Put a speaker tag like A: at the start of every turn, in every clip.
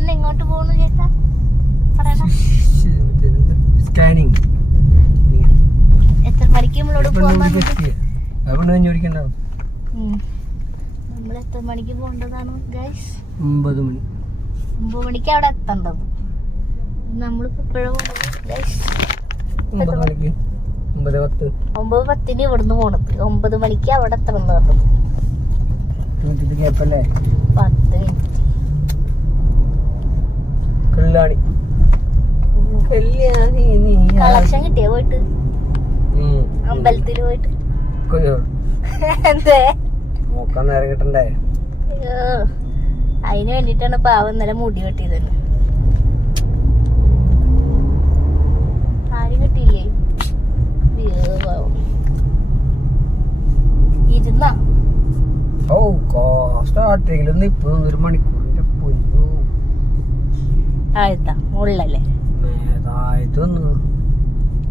A: തന്നെ എങ്ങോട്ട് പോകുന്നു ചേട്ടാ.
B: സ്കാനിങ്
A: എത്ര പോകാൻ നമ്മൾ എത്ര മണിക്ക് പോകേണ്ടതാണ് ഗൈസ്
B: ഒമ്പത് മണി.
A: ഒമ്പത് മണിക്ക് അവിടെ എത്തേണ്ടത്. നമ്മളിപ്പോ ഇപ്പോഴും ഗൈസ്
B: ഒമ്പത് മണിക്ക്. ഒമ്പത് പത്ത്.
A: ഒമ്പത് പത്തിന് ഇവിടുന്ന് പോണത്. ഒമ്പത് മണിക്ക് അവിടെ എത്തണം എന്ന് പറഞ്ഞത് പത്ത് മിനിറ്റ്
B: കല്യാണി നീ
A: കളക്ഷൻ കിട്ടിയ പോയിട്ട്? അമ്പലത്തിൽ പോയിട്ട്?
B: നോക്കാൻ നേരം കിട്ടണ്ടേ?
A: അയ്യോ അതിന് വേണ്ടിട്ടാണ് പാവം ഇന്നലെ മുടി വെട്ടിയത്. ആരും കിട്ടിയില്ലേ? ഓ ഇരുന്നാ?
B: ഓ സ്റ്റാർട്ടിങ്ങിലൊന്നും ഇപ്പൊ ഒരു പൊന്നു
A: താഴ്ത്താ മുകളിലല്ലേ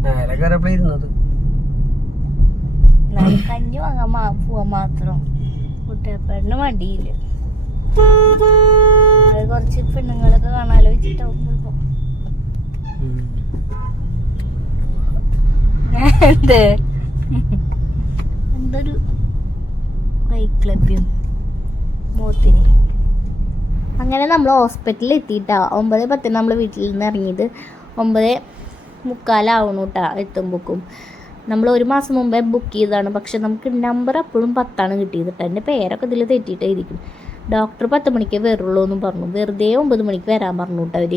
B: മേലെ കയറപ്പോ ഇരുന്നത്.
A: എന്നാലും കഞ്ഞി വാങ്ങാൻ പോവാൻ മാത്രം. കുട്ടിയപ്പെണ്ണ വണ്ടിയില്ല കുറച്ച് പെണ്ണുങ്ങളൊക്കെ കാണാലോ വെച്ചിട്ടാവും ചിലപ്പോ എന്ത് എന്തൊരു വൈക്ലഭ്യം മോത്തിന് അങ്ങനെ നമ്മൾ ഹോസ്പിറ്റലിൽ എത്തിയിട്ടാ ഒമ്പത് പത്തിന് നമ്മൾ വീട്ടിൽ നിന്ന് ഇറങ്ങിയത്. ഒമ്പത് മുക്കാലാവണു കേട്ടാ എത്തുമ്പോക്കും. നമ്മൾ ഒരു മാസം മുമ്പേ ബുക്ക് ചെയ്തതാണ്. പക്ഷെ നമുക്ക് നമ്പർ അപ്പോഴും പത്താണ് കിട്ടിയത്. കേട്ടോ എന്റെ പേരൊക്കെ ഇതിൽ തെറ്റിയിട്ടേ ഇരിക്കും ഡോക്ടർ പത്ത് മണിക്ക് വരുള്ളൂ എന്നും പറഞ്ഞു. വെറുതെ ഒമ്പത് മണിക്ക് വരാൻ പറഞ്ഞു കേട്ടോ അവർ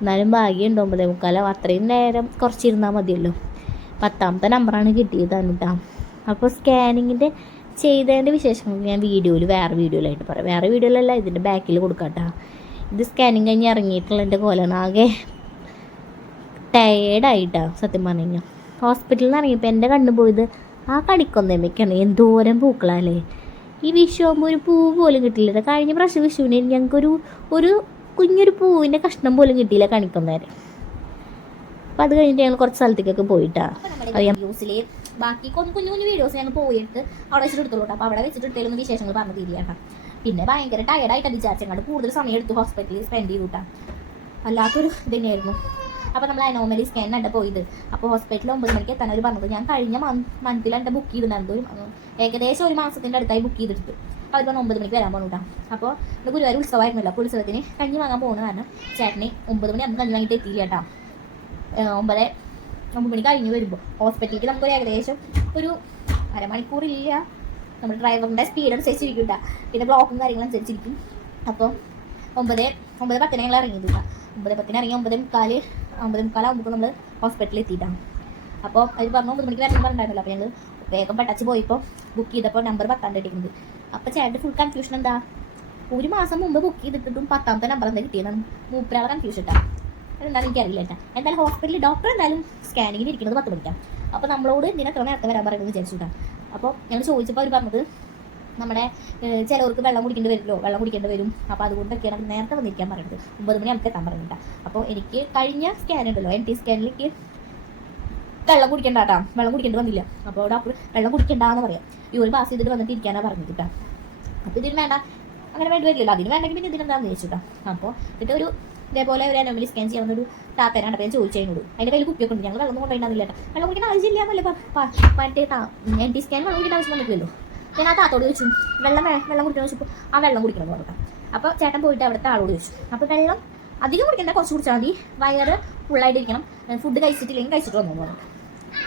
A: എന്നാലും ഭാഗ്യമുണ്ട് ഒമ്പതേ മുക്കാലോ അത്രയും നേരം കുറച്ചിരുന്നാൽ മതിയല്ലോ. പത്താമത്തെ നമ്പറാണ് കിട്ടിയതാണ് കേട്ടോ അപ്പോൾ സ്കാനിങ്ങിന്റെ ചെയ്തതിന്റെ വിശേഷങ്ങൾ ഞാൻ വീഡിയോയിൽ വേറെ വീഡിയോയിലായിട്ട് പറയാം. വേറെ വീഡിയോയിലല്ല ഇതിന്റെ ബാക്കിൽ കൊടുക്കട്ടെ. ഇത് സ്കാനിങ് കഴിഞ്ഞ് ഇറങ്ങിയിട്ടുള്ള എന്റെ കോലാണ്. ആകെ ടയേർഡായിട്ടാണ് സത്യം പറഞ്ഞു കഴിഞ്ഞാൽ ഹോസ്പിറ്റലിൽ നിന്ന് ഇറങ്ങിയപ്പോൾ എന്റെ കണ്ണു പോയത് ആ കണിക്കൊന്നേമ്മയ്ക്കാണ് എന്തോരം പൂക്കളല്ലേ. ഈ വിഷു ആകുമ്പോൾ ഒരു പൂ പോലും കിട്ടിയില്ല കഴിഞ്ഞ പ്രാവശ്യം വിഷുവിന് ഞങ്ങൾക്കൊരു ഒരു കുഞ്ഞൊരു പൂവിന്റെ കഷ്ണം പോലും കിട്ടിയില്ല കണിക്കൊന്നേരം. അപ്പോൾ അത് കഴിഞ്ഞിട്ട് ഞങ്ങൾ കുറച്ച് സ്ഥലത്തേക്കൊക്കെ പോയിട്ടാ. ന്യൂസിൽ ബാക്കി കുഞ്ഞു കുഞ്ഞു കുഞ്ഞു വീഡിയോസ് ഞങ്ങൾ പോയിട്ട് അവിടെ വെച്ചിട്ട് എടുത്തോളൂ അപ്പോൾ അവിടെ വെച്ചിട്ട് എടുത്തേലൊന്നും വിശേഷങ്ങൾ പറഞ്ഞു തീരുകയാണ് പിന്നെ ഭയങ്കര ടയർഡായിട്ട് വിചാരിച്ചങ്ങാണ്ട് കൂടുതൽ സമയം എടുത്തു ഹോസ്പിറ്റലിൽ സ്പെൻഡ് ചെയ്തു കൂട്ടാ വല്ലാത്തൊരു ഇത് തന്നെയായിരുന്നു അപ്പോൾ നമ്മൾ അനോമലി സ്കാൻ സ്കാനിനായിട്ട് പോയത്. അപ്പോൾ ഹോസ്പിറ്റലിൽ ഒമ്പത് മണിക്ക് എത്താൻ അവർ പറഞ്ഞത്. ഞാൻ കഴിഞ്ഞ മന്തിൽ എന്റെ ബുക്ക് ചെയ്തിട്ടുണ്ടായിരുന്നു ഏകദേശം ഒരു മാസത്തിന്റെ അടുത്തായി ബുക്ക് ചെയ്തെടുത്തു അപ്പോൾ അവർ പറഞ്ഞു ഒമ്പത് മണിക്ക് വരാൻ അപ്പൊ അപ്പോൾ ഗുരുവായൂർ ഉത്സവമായിരുന്നല്ലോ. അപ്പോൾ ഉത്സവത്തിന് കഞ്ഞി വാങ്ങാൻ പോകുന്ന കാരണം ചേട്ടനെ ഒമ്പത് മണി അന്ന് കഞ്ഞി വാങ്ങിയിട്ട് എത്തിയില്ല കേട്ടോ ഒമ്പത് ഒമ്പത് മണി കഴിഞ്ഞ് വരുമ്പോൾ ഹോസ്പിറ്റലിലേക്ക് നമുക്കൊരു ഏകദേശം ഒരു അരമണിക്കൂറില്ല നമ്മൾ ഡ്രൈവറിന്റെ സ്പീഡ് അനുസരിച്ചിരിക്കും പിന്നെ ബ്ലോക്കും കാര്യങ്ങളും അനുസരിച്ചിരിക്കും. അപ്പോൾ ഒമ്പത് ഒമ്പത് പത്തിന് ഞങ്ങൾ ഇറങ്ങിയത് കേട്ടോ ഒമ്പത് പത്തിന് ഇറങ്ങി ഒമ്പത് മുക്കാൽ ഒമ്പത് മുക്കാലാകുമ്പോൾ നമ്മൾ ഹോസ്പിറ്റലിൽ എത്തിയിട്ടാണ്. അപ്പോൾ അവർ പറഞ്ഞു ഒമ്പത് മണിക്ക് വരണം പറഞ്ഞിട്ടുണ്ടായിരുന്നു. അപ്പോൾ ഞങ്ങൾ വേഗം പെട്ടച്ച് പോയപ്പോൾ ബുക്ക് ചെയ്തപ്പോൾ നമ്പർ പത്താം ഇട്ടിരിക്കുന്നത് അപ്പോൾ ചേട്ടൻ ഫുൾ കൺഫ്യൂഷൻ എന്താ? ഒരു മാസം മുമ്പ് ബുക്ക് ചെയ്തിട്ടും പത്താമത്തെ നമ്പർ എന്താ കിട്ടിയതാണ് മൂപ്പരാളെ കൺഫ്യൂഷൻ ഇട്ടാ എന്താണെന്ന് എനിക്കറിയില്ല കേട്ടോ. എന്തായാലും ഹോസ്പിറ്റലിൽ ഡോക്ടർ എന്തായാലും സ്കാനിങ്ങിന് ഇരിക്കുന്നത് പത്ത് മണിക്കാണ് അപ്പോൾ നമ്മളോട് ഇതിനെ എത്ര നേരത്തെ വരാൻ പറയുന്നത് വിചാരിച്ചുട്ടാ അപ്പോൾ ഞങ്ങൾ ചോദിച്ചപ്പോൾ അവർ പറഞ്ഞത് നമ്മുടെ ചിലവർക്ക് വെള്ളം കുടിക്കേണ്ടി വരുമല്ലോ വെള്ളം കുടിക്കേണ്ടി വരും. അപ്പോൾ അതുകൊണ്ടൊക്കെയാണ് നേരത്തെ വന്നിരിക്കാൻ പറയുന്നത്. ഒമ്പത് മണി നമുക്ക് എത്താൻ പറഞ്ഞിട്ടാ അപ്പോൾ എനിക്ക് കഴിഞ്ഞ സ്കാൻ ഉണ്ടല്ലോ എൻ ടി സ്കാനിലേക്ക് വെള്ളം കുടിക്കണ്ട കേട്ടോ. വെള്ളം കുടിക്കേണ്ടി വന്നില്ല. അപ്പോൾ ഡോക്ടർ വെള്ളം കുടിക്കണ്ടെന്ന് പറയാം. ഒരു പാസ് ചെയ്തിട്ട് വന്നിട്ട് ഇരിക്കാനാണ് പറഞ്ഞത് കേട്ടോ. അപ്പോൾ ഇതിന് വേണ്ട അങ്ങനെ വേണ്ടി വരില്ലല്ലോ. അതിന് വേണ്ടെങ്കിൽ പിന്നെ ഇതിനെന്താണെന്ന് ചോദിച്ചു കേട്ടോ. അപ്പോൾ എന്നിട്ട് ഒരു ഇതേപോലെ ഒരു അനോമലി സ്കാൻ ചെയ്യാൻ ഒരു താത്തേനാണ് അപ്പോൾ ഞാൻ ചോദിച്ചു അതിനോട് അതിന്റെ കയ്യിൽ കുപ്പിയൊക്കെ ഉണ്ട്. ഞങ്ങൾ വെള്ളം കൊണ്ടുപോയിട്ടില്ല വെള്ളം കുടിക്കുന്ന ആവശ്യമില്ല എന്നല്ലേ മറ്റേ എൻ ടി സ്കാൻ വെള്ളം കുടിക്കുന്ന ആവശ്യം വന്നിട്ടില്ലോ ഞാൻ ആ താത്തോട് ചോദിച്ചു. വെള്ളം വെള്ളം കുടിക്കണമെന്ന് ചോദിച്ചപ്പോൾ ആ വെള്ളം കുടിക്കണം എന്ന് പറഞ്ഞു അപ്പോൾ ചേട്ടൻ പോയിട്ട് അവിടുത്തെ ആളോട് ചോദിച്ചു. അപ്പോൾ വെള്ളം അധികം കുടിക്കണ്ട കുറച്ച് കുടിച്ചാൽ മതി. വയറ് ഫുള്ളായിട്ടിരിക്കണം. ഫുഡ് കഴിച്ചിട്ടില്ലെങ്കിൽ കഴിച്ചിട്ട് വന്നു പറഞ്ഞു.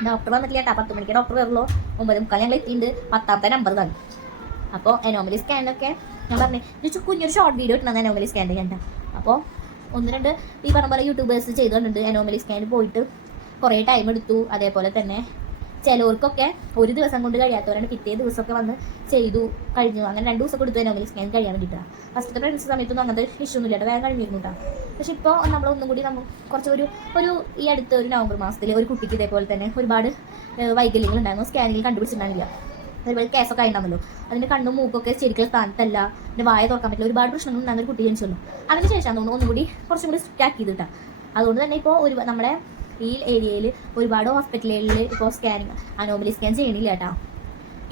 A: ഡോക്ടർ വന്നിട്ടില്ല കേട്ടോ. പത്ത് മണിക്ക് ഡോക്ടർ വരുള്ളൂ ഒമ്പത് മുക്കാൽ ഞങ്ങൾ എത്തിയിട്ടുണ്ട്. പത്താമത്തെ നമ്പർ തന്നു. അപ്പോൾ എനോമലി സ്കാനൊക്കെ ഞാൻ പറഞ്ഞു. ഒരു കുഞ്ഞൊരു ഷോർട്ട് വീഡിയോ ഇട്ടുണ്ടെന്ന് എനോമലി സ്കാനിൽ കണ്ട അപ്പോൾ ഒന്ന് രണ്ട് ഈ പറഞ്ഞ പോലെ യൂട്യൂബേഴ്സ് ചെയ്തുകൊണ്ടുണ്ട് അനോമലി സ്കാൻ പോയിട്ട് കുറേ ടൈം എടുത്തു. അതേപോലെ തന്നെ ചിലവർക്കൊക്കെ ഒരു ദിവസം കൊണ്ട് കഴിയാത്തവരാണ് പിറ്റേ ദിവസമൊക്കെ വന്ന് ചെയ്തു കഴിഞ്ഞു. അങ്ങനെ രണ്ട് ദിവസം കൊടുത്തു അനോമലി സ്കാൻ കഴിയാൻ വേണ്ടിയിട്ടാണ് ഫസ്റ്റത്തെ പ്രഗ്നൻസി സമയത്തൊന്നും അങ്ങനത്തെ ഇഷ്യൂ ഒന്നും ഇല്ലാതെ വേഗം കഴിഞ്ഞിരുന്നു കേട്ടോ പക്ഷെ ഇപ്പോൾ നമ്മൾ ഒന്നും കൂടി നമ്മൾ കുറച്ച് ഒരു ഒരു ഈ അടുത്ത ഒരു നവംബർ മാസത്തിൽ ഒരു കുട്ടിക്ക് ഇതേപോലെ തന്നെ ഒരുപാട് വൈകല്യങ്ങൾ ഉണ്ടായിരുന്നു. സ്കാനിങ്ങിൽ കണ്ടുപിടിച്ചിട്ടുണ്ടായിരുന്നില്ല. അതുപോലെ കേസൊക്കെ ആയിട്ടുണ്ടാവല്ലോ അതിന്റെ കണ്ണും മൂക്കൊക്കെ ശരിക്കും സ്ഥാനത്തല്ല. പിന്നെ വായ തുറക്കാൻ പറ്റില്ല. ഒരുപാട് പ്രശ്നങ്ങൾ ഉണ്ടാകുന്ന ഒരു കുട്ടി ജനിച്ചല്ലോ അതിന് ശേഷം തോന്നുന്നു ഒന്നും കൂടി കുറച്ചും കൂടി സ്ട്രിക്റ്റ് ആക്കി ചെയ്തിട്ടാ അതുകൊണ്ട് തന്നെ ഇപ്പോൾ ഒരു നമ്മുടെ ഈ ഏരിയയിൽ ഒരുപാട് ഹോസ്പിറ്റലുകളിൽ ഇപ്പോൾ സ്കാനിങ് അനോമലി സ്കാൻ ചെയ്യണില്ല കേട്ടോ.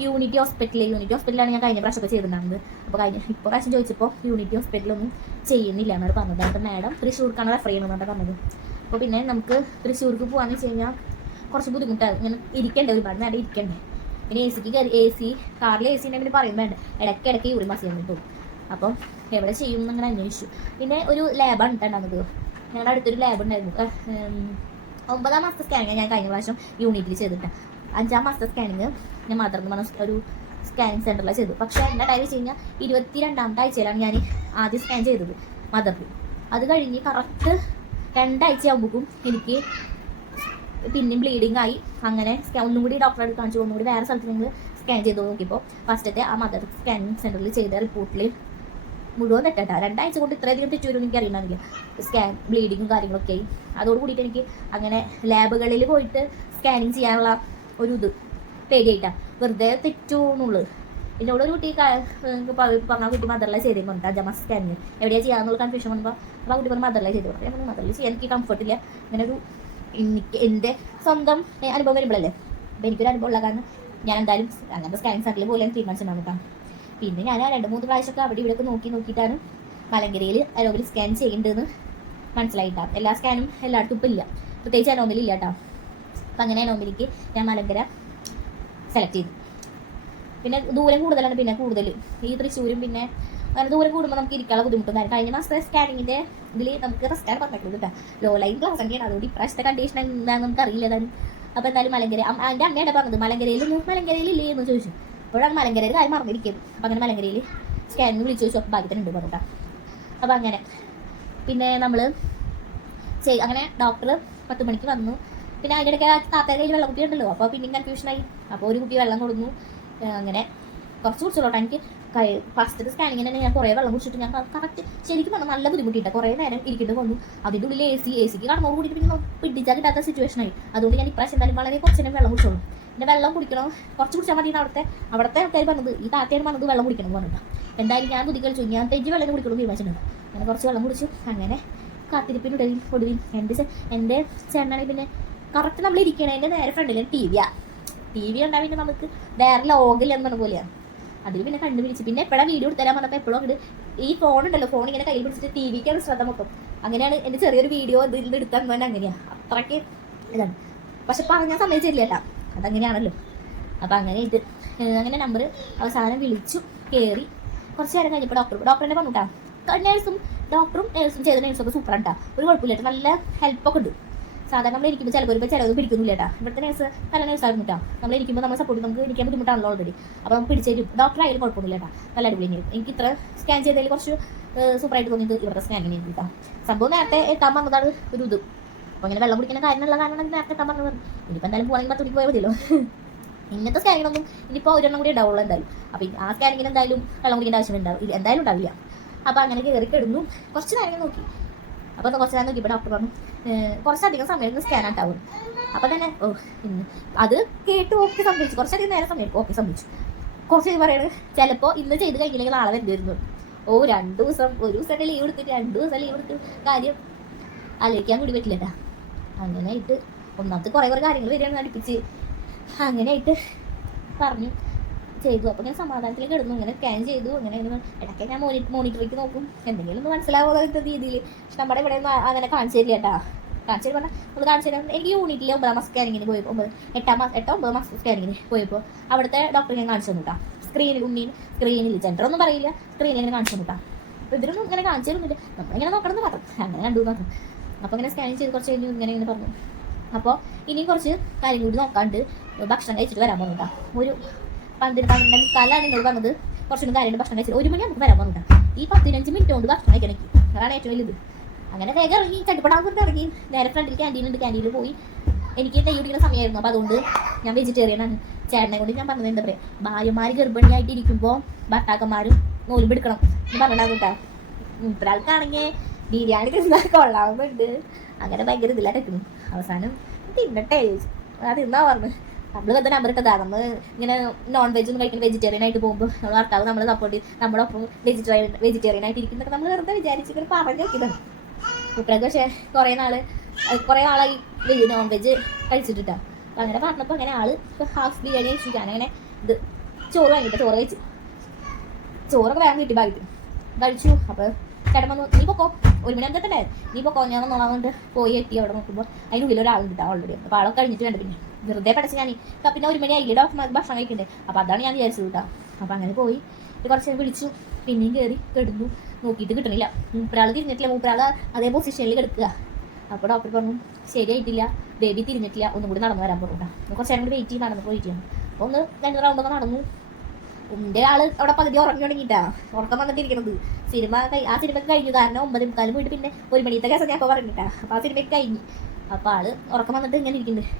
A: യൂണിറ്റി ഹോസ്പിറ്റലിൽ യൂണിറ്റി ഹോസ്പിറ്റലാണ് ഞാൻ കഴിഞ്ഞ പ്രാവശ്യമൊക്കെ ചെയ്തിട്ടുണ്ടായിരുന്നത്. അപ്പോൾ കഴിഞ്ഞ ഇപ്പോൾ പ്രാവശ്യം ചോദിച്ചപ്പോൾ യൂണിറ്റി ഹോസ്പിറ്റലൊന്നും ചെയ്യുന്നില്ല എന്നാണ് പറഞ്ഞത്. അപ്പോൾ മാഡം തൃശ്ശൂർക്കാണ് റെഫർ ചെയ്യണമെന്നാണ് പറഞ്ഞത്. അപ്പോൾ പിന്നെ നമുക്ക് തൃശ്ശൂർക്ക് പോകാമെന്ന് വെച്ച് കഴിഞ്ഞാൽ കുറച്ച് ബുദ്ധിമുട്ടാണ് ഇങ്ങനെ ഇരിക്കണ്ടേ ഒരുപാട് നേരം ഇരിക്കണ്ടേ. പിന്നെ എ സിക്ക് എ സി കാറിൽ എ സി ഉണ്ടെങ്കിൽ പറയും വേണ്ട. ഇടയ്ക്ക് ഇടയ്ക്ക് പാസ് ചെയ്യാൻ പറ്റും. അപ്പം എവിടെ ചെയ്യും എന്നങ്ങനെ അന്വേഷിച്ചു. പിന്നെ ഒരു ലാബാണ് നമുക്ക് ഞങ്ങളുടെ അടുത്തൊരു ലാബ് ഉണ്ടായിരുന്നു ഒമ്പതാം മാസത്തെ സ്കാനിങ് ഞാൻ കഴിഞ്ഞ പ്രാവശ്യം യൂണിറ്റിൽ ചെയ്തിട്ട്. അഞ്ചാം മാസത്തെ സ്കാനിങ് ഞാൻ മാത്രം പറഞ്ഞ ഒരു സ്കാനിങ് സെന്ററിലാണ് ചെയ്തു പക്ഷേ എന്റെ ടൈം വെച്ച് കഴിഞ്ഞാൽ ഇരുപത്തി രണ്ടാമത്തെ ആഴ്ചയിലാണ് ഞാൻ ആദ്യം സ്കാൻ ചെയ്തത് മദറിൽ അത് കഴിഞ്ഞ് കറക്റ്റ് രണ്ടാഴ്ച ആകുമ്പോഴും എനിക്ക് പിന്നെയും ബ്ലീഡിങ് ആയി. അങ്ങനെ ഒന്നും കൂടി ഡോക്ടറെ അടുത്ത് കാണിച്ചു. ഒന്നും കൂടി വേറെ സ്ഥലത്ത് നിങ്ങൾ സ്കാൻ ചെയ്ത് നോക്കിയപ്പോൾ ഫസ്റ്റത്തെ ആ മദർ സ്കാനിങ് സെന്ററിൽ ചെയ്ത റിപ്പോർട്ടിൽ മുഴുവൻ തെറ്റാ രണ്ടാഴ്ച കൊണ്ട് ഇത്രയധികം തെറ്റ് വരും എനിക്ക് അറിയണമെങ്കിൽ സ്കാൻ ബ്ലീഡിങ്ങും കാര്യങ്ങളൊക്കെ. ആയി അതോട് കൂടിയിട്ട് എനിക്ക് അങ്ങനെ ലാബുകളിൽ പോയിട്ട് സ്കാനിങ് ചെയ്യാനുള്ള ഒരു ഇത് പേടിയായിട്ടാണ് വെറുതെ തെറ്റൂന്നുള്ളു എന്നോട് ഒരു കുട്ടി പറഞ്ഞ കുട്ടി മദറിലെ ചെയ്തേ പറഞ്ഞിട്ട് അഞ്ചാം മാസം സ്കാനിങ് എവിടെയാണ് ചെയ്യാന്നുള്ള കൺഫ്യൂഷൻ വന്നപ്പോൾ അപ്പോൾ ആ കുട്ടി പറഞ്ഞു മദറിലെ ചെയ്തു പറഞ്ഞു. മദറിൽ ചെയ്യാൻ എനിക്ക് കംഫർട്ടില്ല ഇങ്ങനെ ഒരു എനിക്ക് എന്റെ സ്വന്തം അനുഭവം വരുമ്പോഴല്ലേ? അപ്പോൾ എനിക്കൊരു അനുഭവം ഉള്ള കാരണം ഞാൻ എന്തായാലും അങ്ങനത്തെ സ്കാനിങ് സെന്ററിൽ പോലെ തീരുമാനിച്ചിട്ടുണ്ടാകും കേട്ടോ. പിന്നെ ഞാൻ ആ രണ്ട് മൂന്ന് പ്രാവശ്യമൊക്കെ അവിടെ ഇവിടെയൊക്കെ നോക്കി നോക്കിയിട്ടാണ് മലങ്കരയിൽ അരോഗിൽ സ്കാൻ ചെയ്യേണ്ടതെന്ന് മനസ്സിലായിട്ടാ. എല്ലാ സ്കാനും എല്ലായിടത്തും ഇപ്പം ഇല്ല. പ്രത്യേകിച്ച് അനോമിലി ഇല്ല കേട്ടോ. അപ്പം അങ്ങനെ അനോമിലിക്ക് ഞാൻ മലങ്കര സെലക്ട് ചെയ്തു. പിന്നെ ദൂരം കൂടുതലാണ് പിന്നെ കൂടുതൽ ഈ തൃശ്ശൂരും പിന്നെ അങ്ങനെ ദൂരം കൂടുമ്പോൾ നമുക്ക് ഇരിക്കാനുള്ള ബുദ്ധിമുട്ടുണ്ടായിരുന്നു കഴിഞ്ഞ മാസത്തെ സ്കാനിങ്ങിന്റെ ഇതിൽ നമുക്ക് റെസ്റ്റാണ് പറഞ്ഞിട്ടുള്ളത് കേട്ടോ ലോ ലൈൻ ക്ലാസ് ഒക്കെയാണ് അതുകൊണ്ട് ഇപ്രാവശ്യത്തെ കണ്ടീഷൻ എന്താണെന്ന് നമുക്ക് അറിയില്ല തന്നെ അപ്പോൾ എന്തായാലും മലങ്കര എന്റെ എന്റെ അമ്മയാണ് പറഞ്ഞത് മലങ്കരയിൽ മലങ്കരയിൽ ഇല്ലേ? എന്ന് ചോദിച്ചു. അപ്പോഴാണ് മലങ്കരയിൽ കാര്യം മറന്നിരിക്കുന്നത്. അപ്പോൾ അങ്ങനെ മലങ്കരയിൽ സ്കാനിങ് വിളിച്ചു ചോദിച്ചു. അപ്പോൾ ഭാഗ്യത്തിനുണ്ട് പറഞ്ഞിട്ടാ. അപ്പോൾ അങ്ങനെ. പിന്നെ നമ്മൾ അങ്ങനെ ഡോക്ടർ പത്ത് മണിക്ക് വന്നു. പിന്നെ അതിന്റെ ഇടയ്ക്ക് താത്തയുടെ കയ്യിൽ വെള്ളം കുപ്പി ഉണ്ടല്ലോ. അപ്പോൾ പിന്നെയും കൺഫ്യൂഷനായി അപ്പോൾ ഒരു കുപ്പി വെള്ളം കൊടുന്നു. അങ്ങനെ കുറച്ച് കുടിച്ചോട്ടെ എനിക്ക് ഫസ്റ്റ് സ്കാനിങ്ങിന് തന്നെ ഞാൻ കുറേ വെള്ളം കുടിച്ചിട്ട് ഞാൻ കറക്റ്റ് ശരിക്കും പറഞ്ഞാൽ നല്ല ബുദ്ധിമുട്ടിട്ട്. കുറേ നേരം ഇരിക്കേണ്ടി വന്നു അതിന്റെ ഉള്ളിൽ എ സി എ സിക്ക് കടന്നു കൂടിയിട്ട് പിന്നെ പിടിച്ചാൽ കിട്ടാത്ത സിറ്റുവേഷൻ ആയി. അതുകൊണ്ട് ഞാൻ ഇപ്രാവശ്യം എന്തായാലും വളരെ കുറച്ച് നേരം വെള്ളം കുടിച്ചോളൂ. പിന്നെ വെള്ളം കുടിക്കണം. കുറച്ച് കുടിച്ചാൽ മതി അവിടുത്തെ അവിടുത്തെ ആൾക്കാർ പറഞ്ഞത് ഈ താത്തയാണ് പറഞ്ഞത് വെള്ളം കുടിക്കണം പറഞ്ഞിട്ട്. എന്തായാലും ഞാൻ ബുദ്ധി കളിച്ചു. ഞാൻ തെജ് വെള്ളം കുടിക്കണം തീരുമാനിച്ചിട്ടുണ്ട്. അങ്ങനെ കുറച്ച് വെള്ളം കുടിച്ചു. അങ്ങനെ കാത്തിരിപ്പിനുടയിൽ ഒടുവിൽ എന്റെ എന്റെ ചേട്ടനാണെങ്കിൽ പിന്നെ കറക്റ്റ് നമ്മൾ ഇരിക്കണതിന്റെ നേരെ ഫ്രണ്ടിൽ ടി വിയാണ് ടി വി ഉണ്ടാ പിന്നെ നമുക്ക് വേറെ ലോകിൽ എന്നുള്ള പോലെയാണ് അതിൽ പിന്നെ കണ്ടുപിടിച്ച് പിന്നെ എപ്പോഴാണ് വീഡിയോ എടുത്തരാൻ പറഞ്ഞപ്പോൾ എപ്പോഴും ഈ ഫോൺ ഉണ്ടല്ലോ ഫോൺ ഇങ്ങനെ കയ്യിൽ പിടിച്ചിട്ട് ടി വിക്കാണ് ശ്രദ്ധ മൊത്തം. അങ്ങനെയാണ് എന്റെ ചെറിയൊരു വീഡിയോ ഇതിൽ നിന്ന് എടുത്താൽ തന്നെ അങ്ങനെയാണ് അത്രയ്ക്ക് ഇതാണ്. പക്ഷെ പറഞ്ഞാൽ സമ്മതിച്ചില്ല അതങ്ങനെയാണല്ലോ. അപ്പം അങ്ങനെ ഇത് അങ്ങനെ നമ്പർ അവസാനം വിളിച്ചു കയറി കുറച്ച് നേരം കഴിഞ്ഞപ്പോൾ ഡോക്ടർ ഡോക്ടറിനെ പറഞ്ഞു കേട്ടോ നേഴ്സും ഡോക്ടറും നേഴ്സും ചെയ്ത ഒക്കെ സൂപ്പറാണ് കേട്ടോ ഒരു കുഴപ്പമില്ല നല്ല ഹെൽപ്പൊക്കെ ഉണ്ട്. സാധാരണ നമ്മൾ ഇരിക്കുമ്പോൾ ചിലപ്പോൾ ഇപ്പോൾ ചിലവ് പിടിക്കുന്നില്ല കേട്ടോ. ഇവിടുത്തെ നേഴ്സ് നല്ല നേഴ്സായിരുന്നു കേട്ടോ. നമ്മൾ ഇരിക്കുമ്പോൾ നമ്മൾ സപ്പോർട്ട് നമുക്ക് ഇരിക്കാൻ ബുദ്ധിമുട്ടാണല്ലോ ഓൾറെഡി അപ്പോൾ നമുക്ക് പിടിച്ചേരും ഡോക്ടർ ആയാലും കുഴപ്പമൊന്നുമില്ല കേട്ടോ. നല്ല അടിപൊളി തന്നെയായിരുന്നു. എനിക്ക് ഇത്ര സ്കാൻ ചെയ്തതിൽ കുറച്ച് സൂപ്പറായിട്ട് തോന്നിയത് ഇവിടുത്തെ സ്കാനിങ് കേട്ടോ. സംഭവം നേരത്തെ എത്താൻ വന്നതാണ് ഒരു ഇത്. അപ്പോൾ ഇങ്ങനെ വെള്ളം കുടിക്കുന്ന കാര്യമുള്ള കാരണം നേരത്തെ എത്താൻ പറഞ്ഞത് ഇനിയിപ്പോൾ എന്തായാലും പോകണമെങ്കിൽ പത്ത് മണിക്ക് പോയാൽ മതിയല്ലോ. ഇന്നത്തെ സ്കാനിങ്ങൊന്നും ഇനിയിപ്പോൾ ഒരെണ്ണം കൂടി ഉണ്ടാവുള്ളൂ എന്തായാലും. അപ്പോൾ ആ സ്കാനിങ്ങിന് എന്തായാലും വെള്ളം കുടിക്കേണ്ട ആവശ്യം ഉണ്ടാവും ഇല്ല, എന്തായാലും ഉണ്ടാവില്ല. അപ്പോൾ അങ്ങനെ കയറി കിടന്നു. കുറച്ച് നേരം നോക്കി. അപ്പോൾ കുറച്ച് നേരം നോക്കിയപ്പോൾ ഡോക്ടർ പറഞ്ഞു കുറച്ചധികം സമയം സ്കാൻ ആട്ടാവും അപ്പോൾ തന്നെ ഓ അത് കേട്ട് ഓക്കെ സംഭവിച്ചു. കുറച്ചധികം നേരം സമയം ഓക്കെ സംഭവിച്ചു. കുറച്ച് പറയുന്നത് ചിലപ്പോ ഇന്ന് ചെയ്ത് കഴിഞ്ഞില്ലെങ്കിൽ നാളെ വരുന്നു ഓ രണ്ട് ദിവസം ഒരു ദിവസം ലീവ് എടുത്തിട്ട് രണ്ട് ദിവസം ലീവ് എടുത്ത്. കാര്യം ആലോചിക്കാൻ കൂടി പറ്റില്ല അങ്ങനെയായിട്ട് ഒന്നാമത്തെ കുറേ കുറേ കാര്യങ്ങൾ വരികയാണ് അടുപ്പിച്ച് അങ്ങനെയായിട്ട് പറഞ്ഞു. ചെയ്തു. അപ്പോൾ ഞാൻ സമാധാനത്തിൽ കിടന്നു. ഇങ്ങനെ സ്കാൻ ചെയ്തു. അങ്ങനെ ഇങ്ങനെ ഇടയ്ക്ക് ഞാൻ മോണി മോണിറ്ററിലേക്ക് നോക്കും. എന്തെങ്കിലും ഒന്ന് മനസ്സിലാവുക രീതിയിൽ പക്ഷെ നമ്മുടെ ഇവിടെ ഒന്നും അങ്ങനെ കാണിച്ചു തരില്ല കേട്ടാ. കാണിച്ചു പറഞ്ഞാൽ നമ്മൾ കാണിച്ചു തരാം. എനിക്ക് യൂണിറ്റിൽ ഒമ്പതാം മാസം സ്കാനിങ്ങിന് പോയപ്പോൾ ഒമ്പത് എട്ടാം മാസം എട്ടോ ഒമ്പത് മാസം സ്കാനിങ്ങിന് പോയപ്പോൾ അവിടുത്തെ ഡോക്ടറെ ഞാൻ കാണിച്ചു തന്നു കേട്ടോ. സ്ക്രീനിൽ ഉണ്ണിയിൽ സ്ക്രീനിൽ ജെൻഡർ ഒന്നും പറയില്ല. സ്ക്രീനിൽ ഇങ്ങനെ കാണിച്ചു തന്നു കേട്ടോ. അപ്പോൾ ഇവരൊന്നും ഇങ്ങനെ കാണിച്ചു തരുന്നില്ല. നമ്മളിങ്ങനെ നോക്കണം എന്ന് മാത്രം. അങ്ങനെ കണ്ടു മാത്രം. അപ്പോൾ ഇങ്ങനെ സ്കാനിങ് ചെയ്ത് കുറച്ച് കഴിഞ്ഞു ഇങ്ങനെ ഇങ്ങനെ പറഞ്ഞു. അപ്പോൾ ഇനിയും കുറച്ച് കാര്യം കൂടി നോക്കാണ്ട് ഭക്ഷണം കഴിച്ചിട്ട് വരാൻ പോകുന്നുണ്ടാ ഒരു പന്ത്രണ്ട് കാലാണ് എന്നോട് പറഞ്ഞത് കുറച്ചുകൂടി കാര്യം ഭക്ഷണം കഴിച്ചത് ഒരു മണി നമുക്ക് വരാൻ പറഞ്ഞിട്ടാ ഈ പതിനഞ്ച് മിനിറ്റ് കൊണ്ട് ഭക്ഷണം കഴിക്കണം അതാണ് ഏറ്റവും വലുത്. അങ്ങനെ വേഗം ഇറങ്ങി ചട്ടിപ്പടാൻ കൊണ്ട് ഇറങ്ങി. നേരെ ഫ്രണ്ടിൽ ക്യാന്റീൻ ഉണ്ട്. ക്യാന്റീനിൽ പോയി. എനിക്ക് നെയ്യ് കുടിക്കുന്ന സമയമായിരുന്നു. അപ്പോൾ അതുകൊണ്ട് ഞാൻ വെജിറ്റേറിയൻ ആണ്. ചേട്ടനെ കൊണ്ട് ഞാൻ പറഞ്ഞത് എന്താ പറയുക ഭാര്യമാർ ഗർഭിണിയായിട്ട് ഇരിക്കുമ്പോൾ ഭർത്താക്കന്മാരും നോലുമ്പെടുക്കണം എന്ന് പറഞ്ഞാൽ കേട്ടോ. ഇപ്പൊരാൾക്കാണെങ്കിൽ ബിരിയാണി തിന്നാൽ കൊള്ളാവുന്നുണ്ട്. അങ്ങനെ ഭയങ്കര ഇതിലായിരുന്നു അവസാനം തിന്നട്ടെ. അത് തിന്നാ പറഞ്ഞു നമ്മൾ വെറുതെ നമ്പർ ഇട്ടതാ. നമ്മൾ ഇങ്ങനെ നോൺ വെജ് ഒന്നും കഴിക്കുന്ന വെജിറ്റേറിയൻ ആയിട്ട് പോകുമ്പോൾ നമ്മൾ ഭർത്താവ് നമ്മൾ സപ്പോർട്ട് ചെയ്ത് നമ്മുടെ ഒപ്പം വെജിറ്റേറിയൻ വെജിറ്റേറിയൻ ആയിട്ട് ഇരിക്കുന്നൊക്കെ നമ്മൾ വെറുതെ വിചാരിച്ചിങ്ങനെ പറഞ്ഞു നോക്കിയതാണ് മൂപ്പരൊക്കെ പക്ഷേ കുറേ അഹ് കുറേ ആളായി. വെജ് നോൺ വെജ് കഴിച്ചിട്ടിട്ടാണ് അപ്പം അങ്ങനെ പറഞ്ഞപ്പോൾ അങ്ങനെ ആൾ ഹാഫ് ബിരിയാണി കഴിച്ചു. അങ്ങനെ ഇത് ചോറ് വാങ്ങിയിട്ട് ചോറ് കഴിച്ചു. ചോറൊക്കെ വേഗം കിട്ടി ഭാഗത്ത് കഴിച്ചു. അപ്പോൾ ചേട്ടൻ വന്നു. നീ പൊക്കോ. ഒരു മണി എന്തൊക്കെ നീ പൊക്കോ. ഞാൻ നോക്കാണ്ട് പോയി എത്തി അവിടെ നോക്കുമ്പോൾ ഒരാൾ ഒരാളുണ്ട് ഓൾറെഡി അപ്പോൾ ആളൊക്കെ കഴിഞ്ഞിട്ട് വേണ്ട പിന്നെ. വെറുതെ പഠിച്ച് ഞാൻ അപ്പം പിന്നെ ഒരു മണി ആയില്ലേ ഭക്ഷണം കഴിക്കണ്ടേ? അപ്പോൾ അതാണ് ഞാൻ വിചാരിച്ചത് കേട്ടോ അപ്പോൾ അങ്ങനെ പോയി. കുറച്ച് നേരം വിളിച്ചു. പിന്നെയും കയറി കിടന്നു. നോക്കിയിട്ട് കിട്ടണില്ല. മൂപ്പരാൾ തിരിഞ്ഞിട്ടില്ല. മൂപ്പരാൾ അതേ പൊസിഷനിൽ കിടക്കുക. അപ്പോൾ ഡോക്ടർ പറഞ്ഞു ശരിയായിട്ടില്ല. ബേബി തിരിഞ്ഞിട്ടില്ല. ഒന്നും കൂടി നടന്നു വരാൻ പറഞ്ഞു കേട്ടോ കുറച്ച് നേരം കൂടി വെയിറ്റ് ചെയ്ത് നടന്നു പോയിട്ട് അപ്പോൾ ഒന്ന് രണ്ട് റൗണ്ടൊക്കെ നടന്നു. എന്റെ ആൾ അവിടെ പകുതി ഉറങ്ങി തുടങ്ങിയിട്ടാ. ഉറക്കം വന്നിട്ടിരിക്കുന്നത് സിനിമ ആ സിനിമ കഴിഞ്ഞു. കാരണം ഒമ്പത് മുക്കാലും പോയിട്ട് പിന്നെ ഒരു മണിത്തെ കേസം ഞാൻ പറഞ്ഞിട്ടാ. അപ്പോൾ ആ സിനിമയ്ക്ക് കഴിഞ്ഞു. അപ്പോൾ ആൾ ഉറക്കം വന്നിട്ട് ഇങ്ങനെ ഇരിക്കുന്നുണ്ട്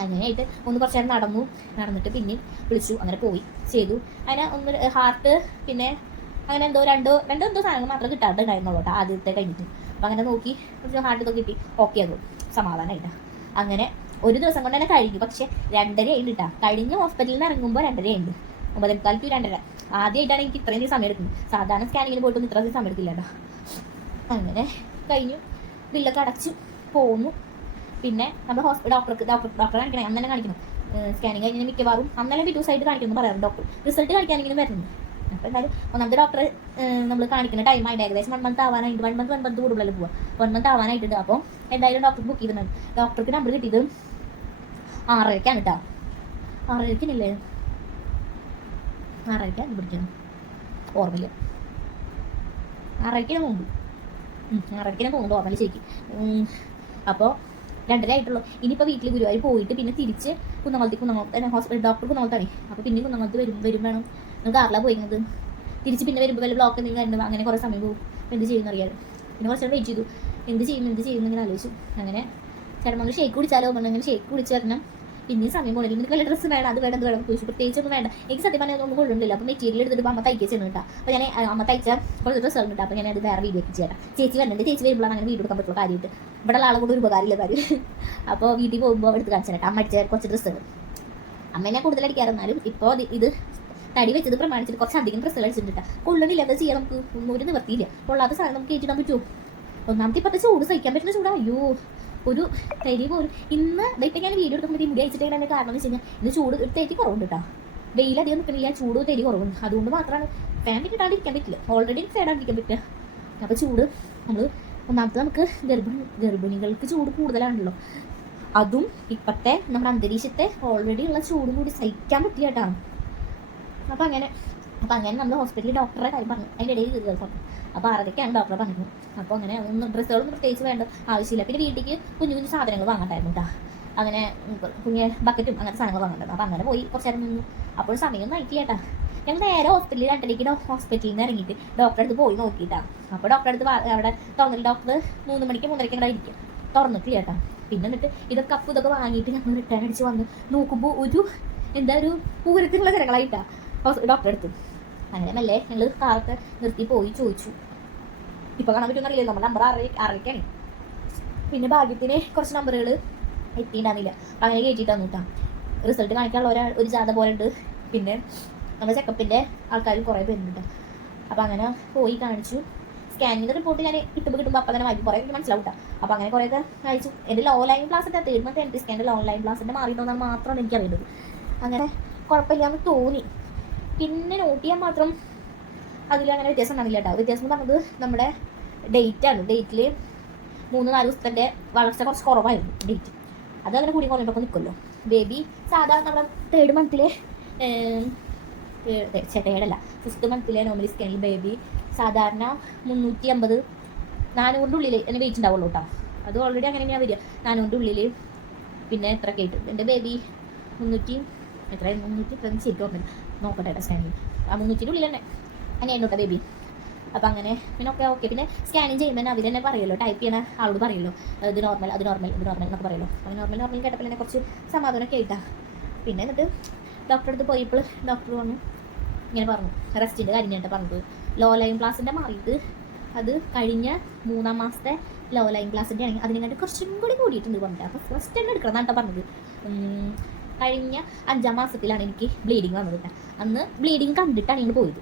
A: അങ്ങനെയായിട്ട് ഒന്ന് കുറച്ച് നേരം നടന്നു. നടന്നിട്ട് പിന്നെ വിളിച്ചു. അങ്ങനെ പോയി. ചെയ്തു. അങ്ങനെ ഒന്ന് ഹാർട്ട് പിന്നെ അങ്ങനെ എന്തോ രണ്ടോ രണ്ടോ എന്തോ സാധനങ്ങൾ മാത്രം കിട്ടാണ്ടുണ്ടായിരുന്നുള്ളൂ കേട്ടോ. ആദ്യത്തെ കഴിഞ്ഞിട്ട്. അപ്പം അങ്ങനെ നോക്കി. കുറച്ച് ഹാർട്ട് ഇതൊക്കെ കിട്ടി. ഓക്കെ ആകും സമാധാനമായിട്ടാ അങ്ങനെ ഒരു ദിവസം കൊണ്ട് തന്നെ കഴിഞ്ഞു. പക്ഷെ രണ്ടര ആയിട്ട് കേട്ടാ. കഴിഞ്ഞ ഹോസ്പിറ്റലിൽ നിന്ന് ഇറങ്ങുമ്പോൾ രണ്ടര ഉണ്ട് ഒമ്പതേ മുക്കാൽ ടു രണ്ടര ആദ്യമായിട്ടാണ് എനിക്ക് ഇത്രയും സമയം എടുക്കുന്നത്. സാധാരണ സ്കാനിങ്ങിന് പോയിട്ടൊന്നും ഇത്ര ദിവസം സമയം എടുക്കില്ല കേട്ടോ അങ്ങനെ കഴിഞ്ഞു. ബില്ലൊക്കെ അടച്ചു. പോന്നു. പിന്നെ നമ്മൾ ഹോസ്പിറ്റൽ ഡോക്ടർക്ക് ഡോക്ടർ ഡോക്ടറെ കാണിക്കണം. അന്ന് കാണിക്കണം. സ്കാനിങ് കഴിഞ്ഞാൽ മിക്കവാറും അന്നലെ പിറ്റേ ദിവസമായിട്ട് കാണിക്കുന്നു പറയാറുണ്ട് ഡോക്ടർ റിസൾട്ട് കാണിക്കാനെങ്കിലും വരുന്നു. അപ്പോൾ എന്തായാലും ഒന്നാമത്തെ ഡോക്ടറെ നമ്മൾ കാണിക്കുന്ന ടൈം ആയിട്ട് ഏകദേശം വൺ മന്ത് ആവാനായിട്ട് വൺ മന്ത് വൺ മന്ത് കൂടുതലല്ലേ പോവുക വൺ മന്ത് ആവാനായിട്ടുണ്ട്. അപ്പോൾ എന്തായാലും ഡോക്ടർ ബുക്ക് ചെയ്തിട്ടുണ്ട്. ഡോക്ടർക്ക് നമ്പർ കിട്ടിയത് ആറരയ്ക്കാണ് കേട്ടോ ആറരയ്ക്കിനില്ലേ ആറരയ്ക്കാണ് പിടിക്കണം ഓർമ്മയില്ല. ഞാൻ പോകും ആറരയ്ക്ക് ഞാൻ തോന്നുന്നു ഓർമ്മയില്ല ശരിക്കും. അപ്പോൾ രണ്ടര ആയിട്ടുള്ളൂ. ഇനിയിപ്പോൾ വീട്ടിൽ ഗുരുവായൂർ പോയിട്ട് പിന്നെ തിരിച്ച് കുന്നമലത്തി കുന്നമലത്ത് ഹോസ്പിറ്റൽ ഡോക്ടർ കുന്നമലത്താണ് അപ്പോൾ പിന്നെ കുന്നമലത്ത് വരും വരും വേണം. നിങ്ങൾക്ക് ആറിലാണ് പോയിരുന്നത് തിരിച്ച് പിന്നെ വരുമ്പോൾ വല്ല ബ്ലോക്ക് എന്തെങ്കിലും കണ്ടു? അങ്ങനെ കുറേ സമയം പോകും. എന്ത് ചെയ്യുമെന്ന് അറിയാതെ പിന്നെ കുറച്ച് വെയിറ്റ് ചെയ്തു. എന്ത് ചെയ്യും എന്ത് ചെയ്യും ഇങ്ങനെ ആലോചിച്ചു. അങ്ങനെ ചേട്ടൻ ഷേക്ക് കുടിച്ചാലോ? അങ്ങനെ ഷേക്ക് കുടിച്ച് വരണം പിന്നെയും സമയം പോകണില്ല നിനക്ക് വല്ല ഡ്രസ്സ് വേണം അത് വേണം ഇത് വേണം. ചോദിച്ചു പ്രത്യേകിച്ചൊന്നും വേണ്ട. എനിക്ക് സത്യം പറഞ്ഞാൽ ഒന്നും കൊള്ളുന്നില്ല അപ്പോൾ മെറ്റീരിയൽ എടുത്തിട്ട് അമ്മ തയ്ക്കാൻ കേട്ടോ. അപ്പോൾ ഞാൻ അമ്മ തയ്ച്ച കുറച്ച് ഡ്രസ്സ് ഉണ്ട് അപ്പോൾ ഞാൻ അത് വേറെ വീഡിയോ ഒക്കെ ചെയ്യാം ചേച്ചി വരുന്നുണ്ട് ചേച്ചി വരുമ്പോഴാണ് അങ്ങനെ വീഡിയോ എടുക്കാൻ പറ്റുള്ളൂ കാര്യമായിട്ട്. ഇവിടെ ആളെ കൊണ്ട് ഒരു ഉപകാരമില്ല കാര്യം അപ്പോൾ വീട്ടിൽ പോകുമ്പോൾ എടുത്ത് കാണിച്ചു കേട്ടോ. അമ്മ അടിച്ച കുറച്ച് ഡ്രസ്സുകൾ അമ്മേനെ കൂടുതൽ അടിക്കാറുന്നാലും ഇപ്പോൾ ഇത് തടി വെച്ചത് പ്രമാണിച്ചിട്ട് കുറച്ച് അധികം ഡ്രസ്സുകൾ അടിച്ചിട്ടുണ്ട് കൊള്ളുന്നില്ല അത് ചെയ്യാൻ നമുക്ക് ഒരു നിവർത്തിയില്ല കൊള്ളാത്ത സാധനം നമുക്ക് ഏറ്റിടാൻ പറ്റുമോ? ഒന്നാമത്തെ ഇപ്പോഴത്തെ ചൂട് സഹിക്കാൻ പറ്റുന്ന ചൂടാ. അയ്യോ. ഒരു തരി പോലും. ഇന്ന് ഇപ്പം ഞാൻ വീഡിയോ എടുക്കുമ്പോൾ മുടി അയച്ചിട്ട് അതിന്റെ കാരണം വെച്ച് കഴിഞ്ഞാൽ ഇന്ന് ചൂട് ഒരു കുറവുണ്ട് കേട്ടോ വെയിൽ അധികം നിൽക്കുന്നില്ല ചൂട് തരി കുറവുണ്ട്. അതുകൊണ്ട് മാത്രമാണ് ഫാൻ കിട്ടാണ്ടിരിക്കാൻ പറ്റില്ല. ഓൾറെഡി ഫാൻ ഇരിക്കാൻ പറ്റില്ല അപ്പോൾ ചൂട് നമ്മൾ ഒന്നാമത്തെ നമുക്ക് ഗർഭിണി ഗർഭിണികൾക്ക് ചൂട് കൂടുതലാണല്ലോ. അതും ഇപ്പോഴത്തെ നമ്മുടെ അന്തരീക്ഷത്തെ ഓൾറെഡി ഉള്ള ചൂടും കൂടി സഹിക്കാൻ പറ്റില്ല കേട്ടോ അപ്പം അങ്ങനെ അപ്പം അങ്ങനെ നമ്മൾ ഹോസ്പിറ്റലിൽ ഡോക്ടറെ കാര്യം പറഞ്ഞു. അതിന്റെ ഇടയിൽ അപ്പോൾ ആറരയ്ക്കാണ് ഡോക്ടർ പറഞ്ഞത് അപ്പോൾ അങ്ങനെ ഒന്നും ഡ്രസ്സുകളൊന്നും പ്രത്യേകിച്ച് വേണ്ട ആവശ്യമില്ല. പിന്നെ വീട്ടിലേക്ക് കുഞ്ഞു കുഞ്ഞു സാധനങ്ങൾ വാങ്ങണ്ടായിരുന്നു കേട്ടോ അങ്ങനെ കുഞ്ഞ് ബക്കറ്റും അങ്ങനത്തെ സാധനങ്ങൾ വാങ്ങണ്ടായിരുന്നു. അപ്പോൾ അങ്ങനെ പോയി കുറച്ച് നേരം നിന്നു. അപ്പോൾ സമയം നയിക്കില്ല കേട്ടാ ഞങ്ങൾ നേരെ ഹോസ്പിറ്റലിൽ രണ്ടരയ്ക്ക് ഹോസ്പിറ്റലിൽ നിന്ന് ഇറങ്ങിയിട്ട് ഡോക്ടറെ അടുത്ത് പോയി നോക്കിയിട്ടാണ് അപ്പോൾ ഡോക്ടറെ അടുത്ത് അവിടെ തുറന്നില്ല ഡോക്ടർ മൂന്ന് മണിക്ക് മൂന്നരയ്ക്ക് അവിടെ ഇരിക്കും. തുറന്നിട്ടില്ല കേട്ടാ പിന്നെ എന്നിട്ട് ഇതൊക്കെ കപ്പ് ഇതൊക്കെ വാങ്ങിയിട്ട് ഞങ്ങൾ റിട്ടേൺ അടിച്ച് വന്ന് നോക്കുമ്പോൾ ഒരു എന്താ ഒരു പൂരത്തിനുള്ള ജനങ്ങളായിട്ടാ ഡോക്ടറെ അടുത്ത്. അങ്ങനെ മെല്ലെ ഞങ്ങൾ കാറൊക്കെ നിർത്തി പോയി ചോദിച്ചു. ഇപ്പൊ കാണാൻ പറ്റുമെന്നറിയില്ല നമ്മൾ നമ്പർ അറിയിക്കണേ. പിന്നെ ഭാഗ്യത്തിന് കുറച്ച് നമ്പറുകൾ എത്തിയിട്ടുണ്ടായിരുന്നില്ല. അപ്പൊ അങ്ങനെ കയറ്റിയിട്ട് തന്നു കേട്ടോ. റിസൾട്ട് കാണിക്കാനുള്ള ഒരാൾ ഒരു ജാഥ പോലെ ഉണ്ട്. പിന്നെ നമ്മുടെ ചെക്കപ്പിന്റെ ആൾക്കാർ കുറേ പേരുണ്ട് അപ്പോൾ അപ്പൊ അങ്ങനെ പോയി കാണിച്ചു. സ്കാനിങ്ങിന്റെ റിപ്പോർട്ട് ഞാൻ കിട്ടുമ്പോൾ കിട്ടുമ്പോൾ അപ്പം തന്നെ വായിക്കും. കുറേ എനിക്ക് മനസ്സിലാവും അപ്പോൾ അങ്ങനെ കുറേയൊക്കെ അയച്ചു ലൈൻ ക്ലാസ്സിന്റെ തേർഡ് മന്ത് എൻട്രി സ്കാന്റെ ലോ ലൈൻ ക്ലാസ്സിന്റെ മാറിയിട്ടുണ്ടെന്നാണ് മാത്രമാണ് എനിക്ക് അറിയുന്നത്. അങ്ങനെ കുഴപ്പമില്ലാന്ന് തോന്നി. പിന്നെ നോട്ട് ചെയ്യാൻ മാത്രം അതിൽ അങ്ങനെ വ്യത്യാസം ഉണ്ടാവില്ല കേട്ടോ വ്യത്യാസം എന്ന് പറഞ്ഞത് നമ്മുടെ ഡേറ്റ് ആണ്. ഡേറ്റിൽ മൂന്ന് നാല് ദിവസത്തിന്റെ വളർച്ച കുറച്ച് കുറവായിരുന്നു ഡേറ്റ് അത് അങ്ങനെ കൂടി കുറഞ്ഞിട്ടൊക്കെ നിൽക്കുമല്ലോ ബേബി സാധാരണ നമ്മുടെ തേർഡ് മന്തിലെ തേർഡല്ല ഫിഫ്ത്ത് മന്തിലെ നോർമലി സ്കാനിൽ ബേബി സാധാരണ മുന്നൂറ്റി അമ്പത് നാനൂറിന്റെ ഉള്ളിൽ എന്നെ വെയിറ്റ് ഉണ്ടാവുള്ളൂ കേട്ടോ അത് ഓൾറെഡി അങ്ങനെ ഞാൻ വരിക. നാനൂറിന്റെ ഉള്ളിൽ പിന്നെ എത്ര കേട്ടു എന്റെ ബേബി മുന്നൂറ്റി എത്ര മുന്നൂറ്റി എത്ര ശരിക്കും നോക്കട്ടെ സ്കാനിൽ ആ മുന്നൂറ്റിന്റെ ഉള്ളിൽ തന്നെ. അങ്ങനെയായിരുന്നു കേട്ടോ ബേബി അപ്പം അങ്ങനെ പിന്നെ ഓക്കെ ഓക്കെ പിന്നെ സ്കാനിങ് ചെയ്യുമ്പോൾ അവർ തന്നെ പറയുമല്ലോ ടൈപ്പ് ചെയ്യുന്ന ആളോട് പറയുമല്ലോ. ഇത് നോർമൽ അത് നോർമൽ ഇത് നോർമൽ എന്നൊക്കെ പറയുമല്ലോ. അപ്പോൾ നോർമൽ നോർമൽ കേട്ടപ്പോൾ എന്നെ കുറച്ച് സമാധാനമൊക്കെ ആയിട്ടാ. പിന്നെ എന്നിട്ട് ഡോക്ടറെ അടുത്ത് പോയപ്പോൾ ഡോക്ടർ പറഞ്ഞു ഇങ്ങനെ പറഞ്ഞു. റെസ്റ്റിന്റെ കാര്യം ഞാൻ പറഞ്ഞത്. ലോ ലൈൻ ക്ലാസ്സിന്റെ മാറിയിട്ട് അത് കഴിഞ്ഞ മൂന്നാം മാസത്തെ ലോ ലൈൻ ക്ലാസ്സിന്റെ ആണെങ്കിൽ അതിനെങ്ങാണ്ട് കുറച്ചും കൂടി കൂടിയിട്ടുണ്ട് പറഞ്ഞിട്ട്. അപ്പോൾ ഫസ്റ്റ് തന്നെ എടുക്കണം എന്നാണ് കേട്ടോ പറഞ്ഞത്. കഴിഞ്ഞ അഞ്ചാം മാസത്തിലാണ് എനിക്ക് ബ്ലീഡിങ് വന്നത് കേട്ടോ. അന്ന് ബ്ലീഡിങ് കണ്ടിട്ടാണ് ഇങ്ങോട്ട് പോയത്.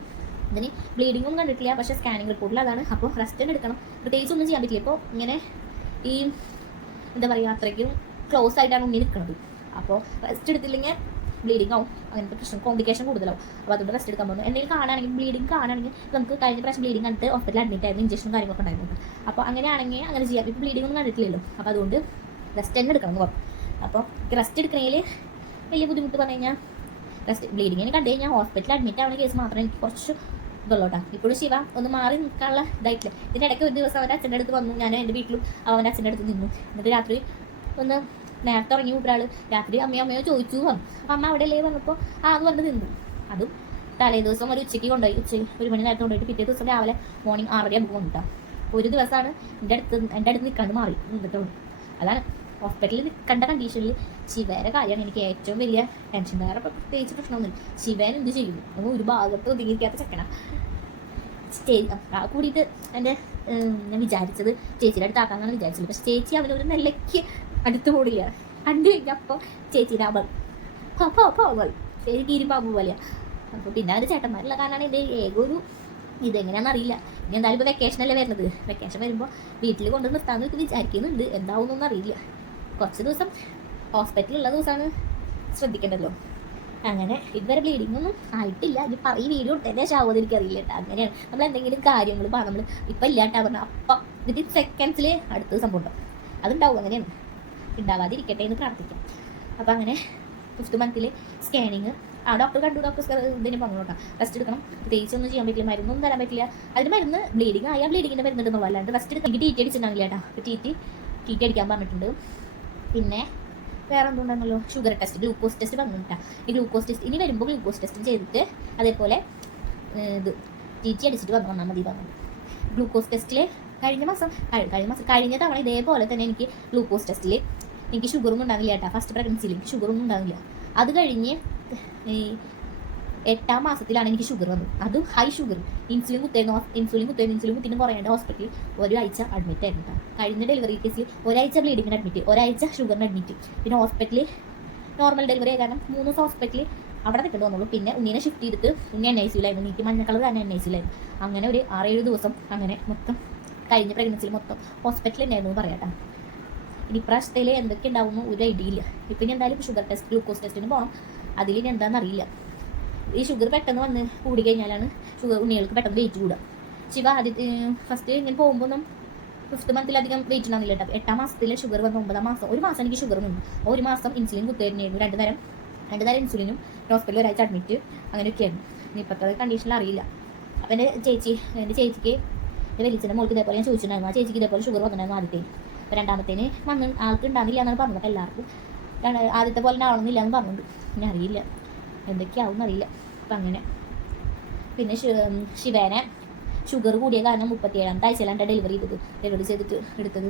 A: ഇതിന് ബ്ലീഡിങ്ങും കണ്ടിട്ടില്ല പക്ഷേ സ്കാനിങ് റിപ്പോർട്ടിൽ അതാണ്. അപ്പോൾ റെസ്റ്റ് തന്നെ എടുക്കണം. പ്രത്യേകിച്ച് ഒന്നും ചെയ്യാൻ പറ്റില്ല. ഇപ്പോൾ ഇങ്ങനെ ഈ എന്താ പറയുക അത്രയ്ക്കും ക്ലോസ് ആയിട്ടാണ് ഉണ്ണി നിൽക്കുന്നത് അപ്പോൾ റെസ്റ്റ് എടുത്തില്ലെങ്കിൽ ബ്ലീഡിംഗ് ആവും. അങ്ങനത്തെ പ്രശ്നം കോംപ്ലിക്കേഷൻ കൂടുതലാവും. അപ്പോൾ അതുകൊണ്ട് റെസ്റ്റ് എടുക്കാൻ പോകുന്നു. എന്തെങ്കിലും കാണുകയാണെങ്കിൽ ബ്ലീഡിംഗ് കാണുകയാണെങ്കിൽ നമുക്ക് കഴിഞ്ഞ പ്രാവശ്യം ബ്ലീഡിംഗ് കണ്ടിട്ട് ഹോസ്പിറ്റലിൽ അഡ്മിറ്റ് ആയിരുന്നു. ഇഞ്ചക്ഷനും കാര്യങ്ങളൊക്കെ ഉണ്ടായിരുന്നു. അപ്പോൾ അങ്ങനെയാണെങ്കിൽ അങ്ങനെ ചെയ്യാം. ഇപ്പോൾ ബ്ലീഡിംഗ് ഒന്നും കണ്ടിട്ടില്ലല്ലോ. അപ്പോൾ അതുകൊണ്ട് റെസ്റ്റ് തന്നെ എടുക്കണം അപ്പോൾ റെസ്റ്റ് എടുക്കണമെങ്കിൽ വലിയ ബുദ്ധിമുട്ട് പറഞ്ഞു കഴിഞ്ഞാൽ റെസ്റ്റ് ബ്ലീഡിങ്ങിന് കണ്ടു കഴിഞ്ഞാൽ ഹോസ്പിറ്റലിൽ അഡ്മിറ്റ് ആവുന്ന കേസ് മാത്രമേ എനിക്ക് കുറച്ച് ഇതുള്ളൂട്ടാ. ഇപ്പോഴും ശിവ ഒന്ന് മാറി നിൽക്കാനുള്ള ഇതായിട്ടില്ല. ഇതിന്റെ ഇടയ്ക്ക് ഒരു ദിവസം അവന്റെ അച്ഛന്റെ അടുത്ത് വന്നു. ഞാൻ എന്റെ വീട്ടിലും അവന്റെ അച്ഛന്റെ അടുത്ത് നിന്നു. എന്നിട്ട് രാത്രി ഒന്ന് നേരത്തെ ഇറങ്ങി ഒരാൾ രാത്രി അമ്മയോ അമ്മയോ ചോദിച്ചു വന്നു അപ്പം അമ്മ അവിടെ അല്ലേ വന്നപ്പോൾ ആ അത് വന്ന് നിന്നു. അതും തലേ ദിവസം ഒരു ഉച്ചയ്ക്ക് കൊണ്ടുപോയി. ഉച്ച ഒരു മണി നേരത്തെ കൊണ്ടുപോയിട്ട് പിറ്റേ ദിവസം രാവിലെ മോർണിംഗ് ആറര ആകുമ്പോൾ കൊണ്ടുട്ടാ ഒരു ദിവസമാണ് എന്റെ അടുത്ത് എന്റെ അടുത്ത് നിൽക്കാണ്ട് മാറി. നിന്നിട്ടുള്ളൂ അതാണ് ഹോസ്പിറ്റലിൽ നിൽക്കേണ്ട കണ്ടീഷനിൽ ശിവേരെ കാര്യമാണ് എനിക്ക് ഏറ്റവും വലിയ ടെൻഷൻ വേറെ പ്രത്യേകിച്ച് പ്രശ്നമൊന്നുമില്ല. ശിവൻ എന്ത് ചെയ്യുന്നു ഒന്ന് ഒരു ഭാഗത്ത് ഒതുങ്ങിയിരിക്കാത്ത ചെക്കണ സ്റ്റേജ് കൂടിയിട്ട് എന്റെ ഞാൻ വിചാരിച്ചത് ചേച്ചിയുടെ അടുത്ത് ആക്കാന്നാണ് വിചാരിച്ചത്. പക്ഷെ ചേച്ചി അവനൊരു നിലയ്ക്ക് അടുത്ത് കൂടില്ല കണ്ടു കഴിഞ്ഞപ്പോൾ ചേച്ചിയുടെ അവൾ. അപ്പോൾ അപ്പോൾ അവൾ. ചേച്ചി കീരിപ്പാമ്പ് പോലെയാണ് അപ്പോൾ പിന്നെ അവർ ചേട്ടന്മാരുള്ള കാരണമാണ് എന്റെ ഏക ഒരു ഇതെങ്ങനെയാണെന്ന് അറിയില്ല. ഇനി എന്തായാലും ഇപ്പോൾ വെക്കേഷനല്ലേ വരുന്നത്? വെക്കേഷൻ വരുമ്പോൾ വീട്ടിൽ കൊണ്ട് നിർത്താമെന്ന് വിചാരിക്കുന്നുണ്ട്. എന്താവുന്നൊന്നും അറിയില്ല. കുറച്ച് ദിവസം ഹോസ്പിറ്റലുള്ള ദിവസമാണ് ശ്രദ്ധിക്കേണ്ടല്ലോ. അങ്ങനെ ഇതുവരെ ബ്ലീഡിംഗ് ഒന്നും ആയിട്ടില്ല. ഇനി പറ ഈ വീഡിയോ ഇട്ടതിന്റെ ശാവത് എനിക്കറിയില്ല കേട്ടോ. അങ്ങനെയാണ്. നമ്മൾ എന്തെങ്കിലും കാര്യങ്ങൾ പറ നമ്മൾ ഇപ്പം ഇല്ലാട്ടാ പറഞ്ഞാൽ അപ്പം വിത്തിൻ സെക്കൻഡ്സിൽ അടുത്ത സംഭവം ഉണ്ടാവും. അതുണ്ടാവും അങ്ങനെയാണ്. ഉണ്ടാവാതിരിക്കട്ടെ എന്ന് പ്രാർത്ഥിക്കാം. അപ്പം അങ്ങനെ ഫിഫ്ത്ത് മന്തിൽ സ്കാനിങ് ആ ഡോക്ടർ കണ്ടു ഡോക്ടർ ഇതിന് പറഞ്ഞു കേട്ടോ. റെസ്റ്റ് എടുക്കണം. പ്രത്യേകിച്ച് ഒന്നും ചെയ്യാൻ പറ്റില്ല മരുന്നൊന്നും തരാൻ പറ്റില്ല. അതിന് മരുന്ന് ബ്ലീഡിങ് ആയാൽ ബ്ലീഡിങ്ങിന്റെ മരുന്നുണ്ടെന്നുള്ളൂ അല്ലാണ്ട് റെസ്റ്റ് എടുക്കാൻ ടി ടി അടിച്ചിട്ടുണ്ടാവില്ല കേട്ടോ. അപ്പോൾ ടി ടി ടി ടി അടിക്കാൻ പറഞ്ഞിട്ടുണ്ട്. പിന്നെ വേറെ ഷുഗർ ടെസ്റ്റ് ഗ്ലൂക്കോസ് ടെസ്റ്റ് പറഞ്ഞിട്ടാ. ഈ ഗ്ലൂക്കോസ് ടെസ്റ്റ് ഇനി വരുമ്പോൾ ഗ്ലൂക്കോസ് ടെസ്റ്റ് ചെയ്തിട്ട് അതേപോലെ ഇത് ടി ടി അടിച്ചിട്ട് വന്നു വന്നാൽ മതി പറഞ്ഞു. ഗ്ലൂക്കോസ് ടെസ്റ്റിൽ കഴിഞ്ഞ മാസം കഴിഞ്ഞ മാസം കഴിഞ്ഞ തവണ ഇതേപോലെ തന്നെ എനിക്ക് ഗ്ലൂക്കോസ് ടെസ്റ്റിൽ എനിക്ക് ഷുഗറൊന്നും ഉണ്ടാവില്ല കേട്ടോ. ഫസ്റ്റ് പ്രഗ്നൻസിയിൽ എനിക്ക് ഷുഗറൊന്നും ഉണ്ടാവില്ല. അത് കഴിഞ്ഞ് ഈ എട്ടാം മാസത്തിലാണ് എനിക്ക് ഷുഗർ വന്നത്. അതും ഹൈ ഷുഗർ ഇൻസുലിൻ കുത്തേന്ന് ഇൻസുലിൻ കുത്തേന്ന് ഇൻസുലിൻ കുത്തിനും കുറയേണ്ട ഹോസ്പിറ്റലിൽ ഒരാഴ്ച അഡ്മിറ്റ് ആയിരുന്നു കഴിഞ്ഞ ഡെലിവറി കേസിൽ ഒരാഴ്ച ബ്ലീഡിങ്ങിന് അഡ്മിറ്റ് ഒരാഴ്ച ഷുഗറിന് അഡ്മിറ്റ് പിന്നെ ഹോസ്പിറ്റലിൽ നോർമൽ ഡെലിവറി ആയ കാരണം മൂന്ന് ദിവസം ഹോസ്പിറ്റലിൽ അവിടെ നിൽക്കേണ്ടി വന്നുള്ളൂ. പിന്നെ ഉണ്ണീനെ ഷിഫ്റ്റ് ചെയ്തിട്ട് ഉണ്ണി എൻ ഐ സിയിലായിരുന്നു എനിക്ക് മഞ്ഞ കളർ തന്നെ എൻ ഐ സിയിലായിരുന്നു അങ്ങനെ ഒരു ആറേഴ് ദിവസം അങ്ങനെ മൊത്തം കഴിഞ്ഞ പ്രഗ്നൻസിയിൽ മൊത്തം ഹോസ്പിറ്റലിൽ ഉണ്ടായിരുന്നു എന്ന് പറയാം കേട്ടോ ഇനി പ്രാവശ്യത്തിൽ എന്തൊക്കെ ഉണ്ടാവുന്നു ഒരു ഐഡിയ ഇല്ല. ഇപ്പം ഇനി എന്തായാലും ഷുഗർ ടെസ്റ്റ് ഗ്ലൂക്കോസ് ടെസ്റ്റിന് പോകാം അതിൽ ഇനി അറിയില്ല. ഈ ഷുഗർ പെട്ടെന്ന് വന്ന് കൂടി കഴിഞ്ഞാലാണ് ഷുഗർ ഉണ്ണികൾക്ക് പെട്ടെന്ന് വെയിറ്റ് കൂടുക. ശിവ ആദ്യത്തെ ഫസ്റ്റ് ഇങ്ങനെ പോകുമ്പോൾ ഒന്നും ഫിഫ്ത്ത് മന്തിലധികം വെയിറ്റ് ഉണ്ടാവില്ല കേട്ടോ. എട്ടാം മാസത്തിൽ ഷുഗർ വന്ന് ഒമ്പതാം മാസം ഒരു മാസം എനിക്ക് ഷുഗർ നിന്നു. ഒരു മാസം ഇൻസുലിൻ കുത്തേരുന്നു രണ്ട് നേരം രണ്ട് നേരം ഇൻസുലിനും ഹോസ്പിറ്റലിൽ ഒരാഴ്ച അഡ്മിറ്റ് അങ്ങനെയൊക്കെയായിരുന്നു. ഇനി ഇപ്പോഴത്തെ കണ്ടീഷനിൽ അറിയില്ല. അപ്പം എന്റെ ചേച്ചി എന്റെ ചേച്ചിക്ക് എന്റെ വലിച്ചന്റെ മോൾക്ക് ഇതേപോലെ ഞാൻ ചോദിച്ചിട്ടുണ്ടായിരുന്നു. ആ ചേച്ചിക്ക് ഇതേപോലെ ഷുഗർ വന്നിട്ടുണ്ടായിരുന്നു ആദ്യത്തേന് അപ്പോൾ രണ്ടാമത്തേന് വന്ന് ആൾക്ക് ഉണ്ടാകുന്നില്ല എന്നാണ് പറഞ്ഞത്. എല്ലാവർക്കും ആദ്യത്തെ പോലെ ആവണമെന്നില്ല എന്ന് പറഞ്ഞിട്ടുണ്ട്. ഞാൻ അറിയില്ല. എന്തൊക്കെയാവും അറിയില്ല അപ്പം അങ്ങനെ. പിന്നെ ശിവേനെ ഷുഗർ കൂടിയ കാരണം മുപ്പത്തിയേഴാമത്തെ ആഴ്ചയിലാണ് ഡെലിവറി ചെയ്തത്. ഡെലിവറി ചെയ്തിട്ട് എടുത്തത്.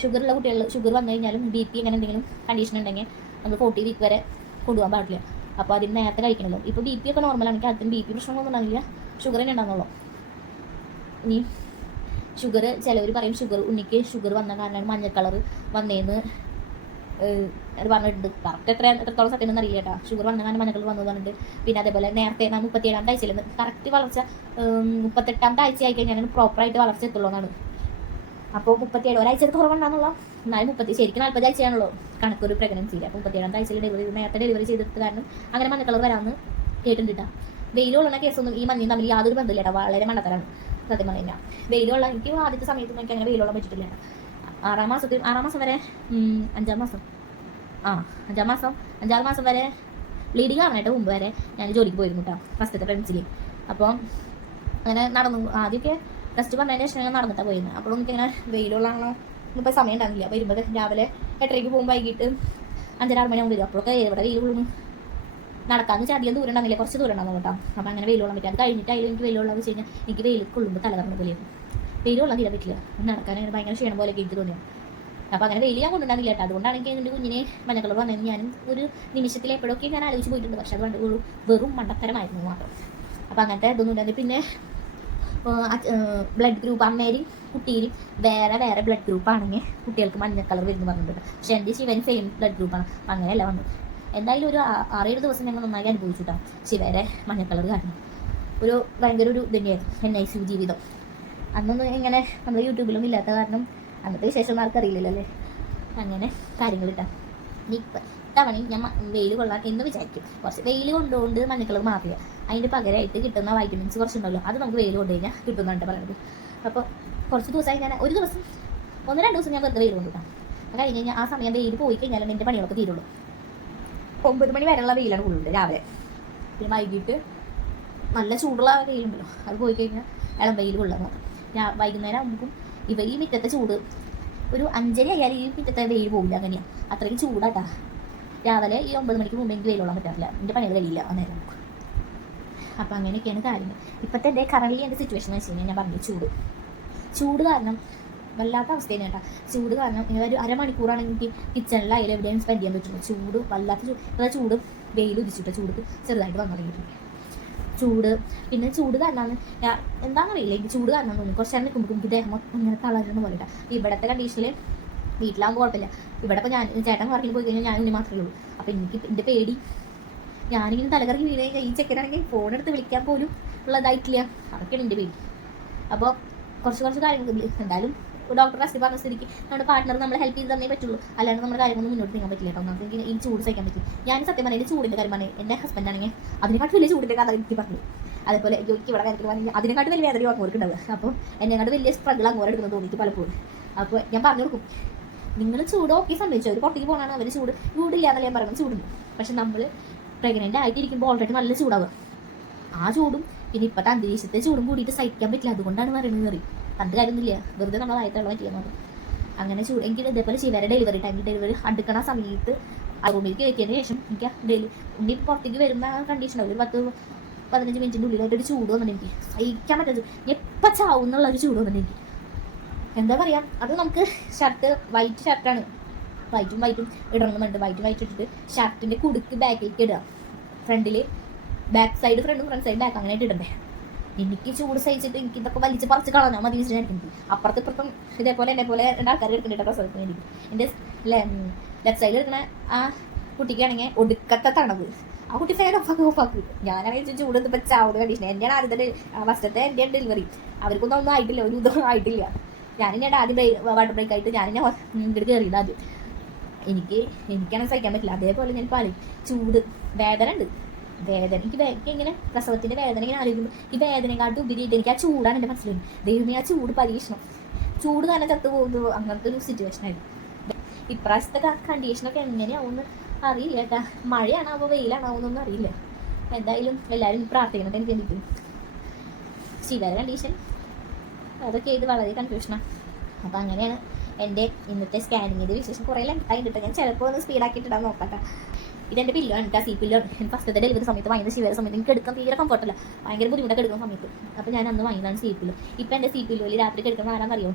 A: ഷുഗറുള്ള കുട്ടികൾ ഷുഗർ വന്നു കഴിഞ്ഞാലും ബി പി അങ്ങനെ എന്തെങ്കിലും കണ്ടീഷൻ ഉണ്ടെങ്കിൽ നമ്മൾ ഫോർട്ടി വീക്ക് വരെ കൊണ്ടുപോകാൻ പാടില്ല. അപ്പോൾ അതിന് നേരത്തെ കഴിക്കണമല്ലോ ഇപ്പോൾ ബി പി ഒക്കെ നോർമലാണെങ്കിൽ അതിന് ബി പി പ്രശ്നങ്ങളൊന്നും ഉണ്ടാകില്ല ഷുഗർ തന്നെ ഉണ്ടാകുന്നുള്ളൂ ഇനി ഷുഗർ ചിലവർ പറയും ഷുഗർ ഉണ്ണിക്ക് ഷുഗർ വന്ന കാരണമാണ് മഞ്ഞ കളർ വന്നേന്ന് അത് പറഞ്ഞിട്ടുണ്ട് കറക്റ്റ് എത്ര എത്രത്തോളം സത്യം എന്ന് അറിയില്ല കേട്ടോ. ഷുഗർ വന്ന കാരണം മഞ്ഞ കളർ വന്നു പറഞ്ഞിട്ട്. പിന്നെ അതേപോലെ നേരത്തെ ഞാൻ മുപ്പത്തിയേഴാമത്തെ ആഴ്ചയിൽ കറക്റ്റ് വളർച്ച മുപ്പത്തെട്ടാമത്തെ ആഴ്ച ആയി കഴിഞ്ഞാൽ പ്രോപ്പറായിട്ട് വളർച്ച എത്തുള്ളൂ എന്നാണ്. അപ്പോൾ മുപ്പത്തിയേഴ് ഒരാഴ്ച കുറവുണ്ടാകുന്നുള്ള എന്നാലും മുപ്പത്തി ശരിക്കും നാൽപ്പത് ആഴ്ചയാണല്ലോ കണക്കൊരു പ്രഗ്നൻസിയിൽ അപ്പോൾ മുപ്പത്തിയേഴാമത്തെ ആഴ്ചയിൽ ഡെലിവറി നേരത്തെ ഡെലിവറി ചെയ്തിട്ട് കാരണം അങ്ങനെ മഞ്ഞ കളർ വരാമെന്ന് കേട്ടിട്ടുണ്ട് കേട്ടോ. വെയിലുള്ള കേസൊന്നും ഈ മഞ്ഞയും തമ്മിൽ യാതൊരു ബന്ധമില്ല കേട്ടോ. വളരെ മണ്ടത്തരാണ് സത്യം പറഞ്ഞു കഴിഞ്ഞാൽ. വെയിലുള്ള എനിക്ക് ആദ്യത്തെ സമയത്ത് എനിക്ക് അങ്ങനെ വെയിലുള്ള പറ്റിയിട്ടില്ല. ആറാം മാസത്തിൽ ആറാം മാസം വരെ അഞ്ചാം മാസം. ആ അഞ്ചാം മാസം അഞ്ചാറ് മാസം വരെ ബ്ലീഡിങ് ആവാനായിട്ട് മുമ്പ് വരെ ഞാൻ ജോലിക്ക് പോയിരുന്നു കേട്ടോ ഫസ്റ്റത്തെ പ്രിൻസിലി അപ്പോൾ അങ്ങനെ നടന്നു. ആദ്യമൊക്കെ ടെസ്റ്റ് പറഞ്ഞതിന് ശേഷം ഞാൻ നടന്നിട്ടാണ് പോയിരുന്നത് അപ്പോൾ എനിക്കിങ്ങനെ വെയിലുള്ളതാണോ ഇന്നിപ്പോൾ സമയം ഉണ്ടാകുന്നില്ല അപ്പോൾ വരുമ്പോൾ രാവിലെ എട്ടരയ്ക്ക് പോകുമ്പോൾ വൈകിട്ട് അഞ്ചര ആറ് മണിയാകുമ്പോൾ വരും. അപ്പോഴൊക്കെ ഇവിടെ വെയിൽ കൊള്ളുന്നു. നടക്കാന്ന് വെച്ചാൽ അധികം ദൂരം ഉണ്ടാകില്ല കുറച്ച് ദൂരം ഉണ്ടാകും കേട്ടോ അപ്പോൾ അങ്ങനെ വെയിൽ കൊള്ളാൻ പറ്റും അത് കഴിഞ്ഞിട്ടായാലും എനിക്ക് വെയിൽ കൊള്ളാന്ന് വെച്ച് കഴിഞ്ഞാൽ എനിക്ക് വെയിൽ കൊള്ളുമ്പോൾ തലകറങ്ങുന്ന പോലെയായിരുന്നു. വെയിൽ കൊള്ളാൻ തീരെ പറ്റില്ല അങ്ങനെ ഭയങ്കര ക്ഷീണം പോലെ എനിക്ക് തോന്നിയത്. അപ്പോൾ അങ്ങനെ വെയിൽ ഞാൻ കൊണ്ടുണ്ടാകില്ല കേട്ടോ. അതുകൊണ്ടാണ് എനിക്ക് കുഞ്ഞിനെ മഞ്ഞക്കളർ വന്നത് ഞാനും ഒരു നിമിഷത്തിൽ എപ്പോഴൊക്കെ ഞാൻ ആലോചിച്ച് പോയിട്ടുണ്ട്. പക്ഷെ അത് ഒരു വെറും മണ്ടത്തരമായിരുന്നു മാത്രം അപ്പോൾ അങ്ങനത്തെ ഇതൊന്നും പിന്നെ ബ്ലഡ് ഗ്രൂപ്പ് അമ്മേരും കുട്ടിയിലും വേറെ വേറെ ബ്ലഡ് ഗ്രൂപ്പ് ആണെങ്കിൽ കുട്ടികൾക്ക് മഞ്ഞ കളർ വരുന്നു പറഞ്ഞിട്ടുണ്ട് പക്ഷെ എന്റെ ശിവൻ സെയിം ബ്ലഡ് ഗ്രൂപ്പാണ് അപ്പം അങ്ങനെയല്ല വന്നു എന്തായാലും ഒരു ആറേഴ് ദിവസം ഞങ്ങൾ നന്നായി അനുഭവിച്ചു കേട്ടോ. ശിവരെ മഞ്ഞ കളർ കാരണം. ഒരു ഭയങ്കര ഒരു ഇതന്നെയായിരുന്നു എൻ ഐ സി ജീവിതം. അന്നൊന്നും ഇങ്ങനെ നമ്മൾ യൂട്യൂബിലും ഇല്ലാത്ത കാരണം അന്നത്തെ വിശേഷം ആർക്കറിയില്ലല്ലോ അല്ലേ? അങ്ങനെ കാര്യങ്ങൾ കിട്ടാം ഇപ്പം ഇത്തവണയും ഞാൻ വെയിൽ കൊള്ളാം എന്ന് വിചാരിക്കും. കുറച്ച് വെയിൽ കൊണ്ടുകൊണ്ട് മഞ്ഞക്കളർ മാറിയ അതിന്റെ പകരമായിട്ട് കിട്ടുന്ന വൈറ്റമിൻസ് കുറച്ചുണ്ടല്ലോ അത് നമുക്ക് വെയിൽ കൊണ്ടു കഴിഞ്ഞാൽ കിട്ടുന്നുണ്ട് പറയുന്നത് അപ്പോൾ കുറച്ച് ദിവസമായി ഞാൻ ഒരു ദിവസം ഒന്ന് രണ്ട് ദിവസം ഞാൻ വെറുതെ വെയിൽ കൊണ്ടുവിടാം അത് കഴിഞ്ഞ് കഴിഞ്ഞാൽ ആ സമയം വെയിൽ പോയി കഴിഞ്ഞാലും എന്റെ പണികളൊക്കെ തീരുള്ളൂ. ഒമ്പത് മണി വരെയുള്ള വെയിലാണ് കൂടുതൽ രാവിലെ. പിന്നെ വൈകിട്ട് നല്ല ചൂടുള്ള വെയിലുണ്ടല്ലോ അത് പോയി കഴിഞ്ഞാൽ ഇളം വെയിൽ കൊള്ളാൻ നോക്കാം വൈകുന്നേരം ആകുമ്പോൾ ഇവർ ഈ മുറ്റത്തെ ചൂട്. ഒരു അഞ്ചര ആയാലും ഈ മുറ്റത്തെ വെയിൽ പോകില്ല അങ്ങനെയാണ് അത്രയ്ക്ക് ചൂടാട്ടാ. രാവിലെ ഈ ഒമ്പത് മണിക്ക് മുമ്പ് എനിക്ക് വെയിലോളാൻ പറ്റാറില്ല. എന്റെ പണികൾ കഴിയില്ല അന്നേരം. അപ്പം അങ്ങനെയൊക്കെയാണ് കാര്യങ്ങൾ. ഇപ്പോഴത്തെ എന്റെ കറലി എന്റെ സിറ്റുവേഷൻ എന്ന് വെച്ച് കഴിഞ്ഞാൽ ഞാൻ പറഞ്ഞു ചൂട്. ചൂട് കാരണം വല്ലാത്ത അവസ്ഥയാണ് കേട്ടോ. ചൂട് കാരണം ഒരു അരമണിക്കൂറാണ് എനിക്ക് കിച്ചണിലായാലും എവിടെയും സ്പെൻഡ് ചെയ്യാൻ പറ്റുള്ളൂ. ചൂട് വല്ലാത്ത ചൂട് ചൂട് വെയിൽ ഉദിച്ചിട്ട് ചൂട് ചെറുതായിട്ട് വന്നു തുടങ്ങിയിട്ടുണ്ട്. ചൂട്. പിന്നെ ചൂട് കാരണമാണ് എന്താണെന്നറിയില്ല എനിക്ക് ചൂട് കാരണം തോന്നി കുറച്ച് നേരം നിൽക്കുമ്പോൾ ദേഹം ഇങ്ങനെ തളരുന്ന പോലെ ഇവിടത്തെ കണ്ടീഷനിൽ വീട്ടിലാകുമ്പോൾ കുഴപ്പമില്ല. ഇവിടെ ഇപ്പോൾ ഞാൻ ചേട്ടൻ വർക്കിന് പോയി കഴിഞ്ഞാൽ ഞാൻ ഇനി മാത്രമേ ഉള്ളൂ. അപ്പോൾ എനിക്ക് എന്റെ പേടി. ഞാനിങ്ങനെ തലകറങ്ങി വീണ് കഴിഞ്ഞാൽ ഈ ചെക്കനാണെങ്കിൽ ഫോൺ എടുത്ത് വിളിക്കാൻ പോലും ഉള്ളതായിട്ടില്ല. അതൊക്കെയാണ് എന്റെ പേടി. അപ്പോൾ കുറച്ച് കുറച്ച് കാര്യങ്ങൾ എന്തായാലും ഡോക്ടർ റെസ്റ്റ് പറഞ്ഞ സ്ഥിതിക്ക് നമ്മുടെ പാർട്ട്ണർ നമ്മളെ ഹെൽപ്പ് ചെയ്ത് തന്നേ പറ്റുള്ളൂ. അല്ലാണ്ട് നമ്മുടെ കാര്യങ്ങളൊന്നും മുന്നോട്ട് നീങ്ങാൻ പറ്റില്ല കേട്ടോ. നമുക്ക് ഈ ചൂട് സഹിക്കാൻ പറ്റും. ഞാൻ സത്യം പറഞ്ഞാൽ ഈ ചൂടിന്റെ കാര്യം പറഞ്ഞു. എന്റെ ഹസ്ബൻഡ് ആണെങ്കിൽ അതിനെക്കാട്ടും വലിയ ചൂടിന്റെ കഥ എനിക്ക് പറഞ്ഞു. അതേപോലെ എനിക്ക് ഇവിടെ കാര്യത്തിൽ പറഞ്ഞു അതിനെക്കാട്ടും വലിയ വേദന ഉണ്ടാവുക അപ്പോൾ എന്നെക്കാട്ട് വലിയ സ്ട്രഗിൾ അങ്ങോട്ട് എടുക്കുന്നത് തോന്നിയിട്ട് പലപ്പോഴും. അപ്പോൾ ഞാൻ പറഞ്ഞു കൊടുക്കും. നിങ്ങൾ ചൂട് ഓക്കെ സംഭവിച്ചു. അവർ പുറത്തേക്ക് പോകണമാണ് അവർ ചൂട്. ചൂടില്ല എന്നല്ല ഞാൻ പറയുന്നത്. ചൂടുണ്ട് പക്ഷെ നമ്മൾ പ്രഗ്നന്റ് ആയിട്ടിരിക്കുമ്പോൾ ഓൾറെഡി നല്ല ചൂടാവുക. ആ ചൂടും പിന്നെ ഇപ്പോഴത്തെ അന്തരീക്ഷത്തെ ചൂടും കൂടിയിട്ട് സഹിക്കാൻ പറ്റില്ല. അതുകൊണ്ടാണ് പറയുന്നത് കയറി പണ്ട് കാര്യമൊന്നുമില്ല. വെറുതെ നമ്മൾ ആയത്തുള്ള പറ്റിയാൽ മതി അങ്ങനെ ചൂട് എനിക്ക് ഇതേപോലെ ശിവരെ ഡെലിവറി ടൈമിൽ ഡെലിവറി അടുക്കണ സമയത്ത് ആ റൂമിലേക്ക് കയറ്റിയതിന് ശേഷം എനിക്ക് ഡെലി ഉണ്ണി പുറത്തേക്ക് വരുന്ന കണ്ടീഷൻ ഒരു പത്ത് പതിനഞ്ച് മിനിറ്റിന്റെ ഉള്ളിലായിട്ട് ഒരു ചൂട് വന്നിട്ട് എനിക്ക്. സഹിക്കാൻ പറ്റത് എപ്പം ചാവും എന്നുള്ള ഒരു ചൂട് വന്നിട്ട് എനിക്ക്. എന്താ പറയുക അത് നമുക്ക് ഷർട്ട് വൈറ്റ് ഷർട്ടാണ് വൈറ്റും വൈറ്റും ഇടണമെന്നുണ്ട് വൈറ്റ് വൈറ്റ് ഇട്ടിട്ട് ഷർട്ടിന്റെ കുടുക്ക് ബാക്കിലേക്ക് ഇടുക. ഫ്രണ്ടിൽ ബാക്ക് സൈഡ് ഫ്രണ്ടും ഫ്രണ്ട് സൈഡ് ബാക്ക് അങ്ങനെ ഇടണ്ടേ. എനിക്ക് ചൂട് സഹിച്ചിട്ട് എനിക്ക് ഇതൊക്കെ വലിച്ച് പറിച്ച് കളഞ്ഞാൽ മതി വിചാരിക്കുന്നത് അപ്പുറത്ത് ഇപ്പുറത്തും ഇതേപോലെ എന്നെ പോലെ രണ്ടാൾക്കാർ എടുക്കുന്നുണ്ട് പ്രസവത്തിന് വേണ്ടി എന്റെ ലെഫ്റ്റ് സൈഡിൽ എടുക്കണ ആ കുട്ടിക്കാണെങ്കിൽ ഒടുക്കത്തെ തണവ്. ആ കുട്ടി ഫാൻ ഓഫാക്ക് ഓഫാക്ക് ഞാനാണെങ്കിൽ ചൂട് ഇപ്പം ചാവുന്ന കണ്ടീഷൻ എന്റെയാണ് ആദ്യത്തെ ഫസ്റ്റത്തെ എന്റെ ഡെലിവറി അവർക്കൊന്നും ഒന്നും ആയിട്ടില്ല ഒരു ഇതൊന്നും ആയിട്ടില്ല. ഞാനിങ്ങനെ ആദ്യം ബ്രേക്ക് വാട്ടർ ബ്രേക്ക് ആയിട്ട് ഞാൻ ഞാനിങ്ങനെ ഇങ്ങോട്ട് കയറിയത് ആദ്യം. എനിക്ക് എനിക്കാണെങ്കിൽ സഹിക്കാൻ പറ്റില്ല. അതേപോലെ ഞാൻ പാലി ചൂട് വേദന ഉണ്ട്. വേദന. എനിക്ക് എനിക്ക് ഇങ്ങനെ പ്രസവത്തിന്റെ വേദന ഇങ്ങനെ ആലോചിക്കുമ്പോൾ ഈ വേദനയെക്കാട്ടും ഉപരിയിട്ട് എനിക്ക് ആ ചൂടാണ് എന്റെ മനസ്സിലായി ദൈവമേ ആ ചൂട് പരീക്ഷണം. ചൂട് തന്നെ ചത്തു പോകുന്നു അങ്ങനത്തെ ഒരു സിറ്റുവേഷൻ ആയിരുന്നു. ഇപ്രാവശ്യത്തെ കണ്ടീഷനൊക്കെ എങ്ങനെയാവുമെന്ന് അറിയില്ല കേട്ടാ. മഴയാണാവോ വെയിലാണാവോന്നൊന്നും അറിയില്ല. എന്തായാലും എല്ലാവരും പ്രാർത്ഥിക്കണം എനിക്ക് വേണ്ടിയിട്ട് ശിവര കണ്ടീഷൻ അതൊക്കെ ഇത് വളരെ കൺഫ്യൂഷനാണ് അപ്പോൾ അങ്ങനെയാണ് എന്റെ ഇന്നത്തെ സ്കാനിങ്ങിന്റെ വിശേഷം. കുറേ ലെങ്തായി കിട്ടും ഞാൻ ചിലപ്പോൾ ഒന്ന് സ്പീഡാക്കിയിട്ടിടാൻ നോക്കട്ടെ ഇതെന്റെ പില്ലാണ് കേട്ടോ സി പില്ലോ ഫസ്റ്റത്തെ ഡെലിവറി സമയത്ത് ഭയങ്കര ശിവര സമയത്ത്. എനിക്ക് എടുക്കാൻ തീരെ കംഫർട്ടല്ല ഭയങ്കര ബുദ്ധിമുട്ടൊക്കെ എടുക്കുന്ന സമയത്ത്. അപ്പോൾ ഞാൻ അന്ന് വാങ്ങിയതാണ് സി പില്ലോ ഇപ്പം എന്റെ സി പില്ലോയിൽ രാത്രി കിടക്കുന്ന ആരാന്നറിയോ?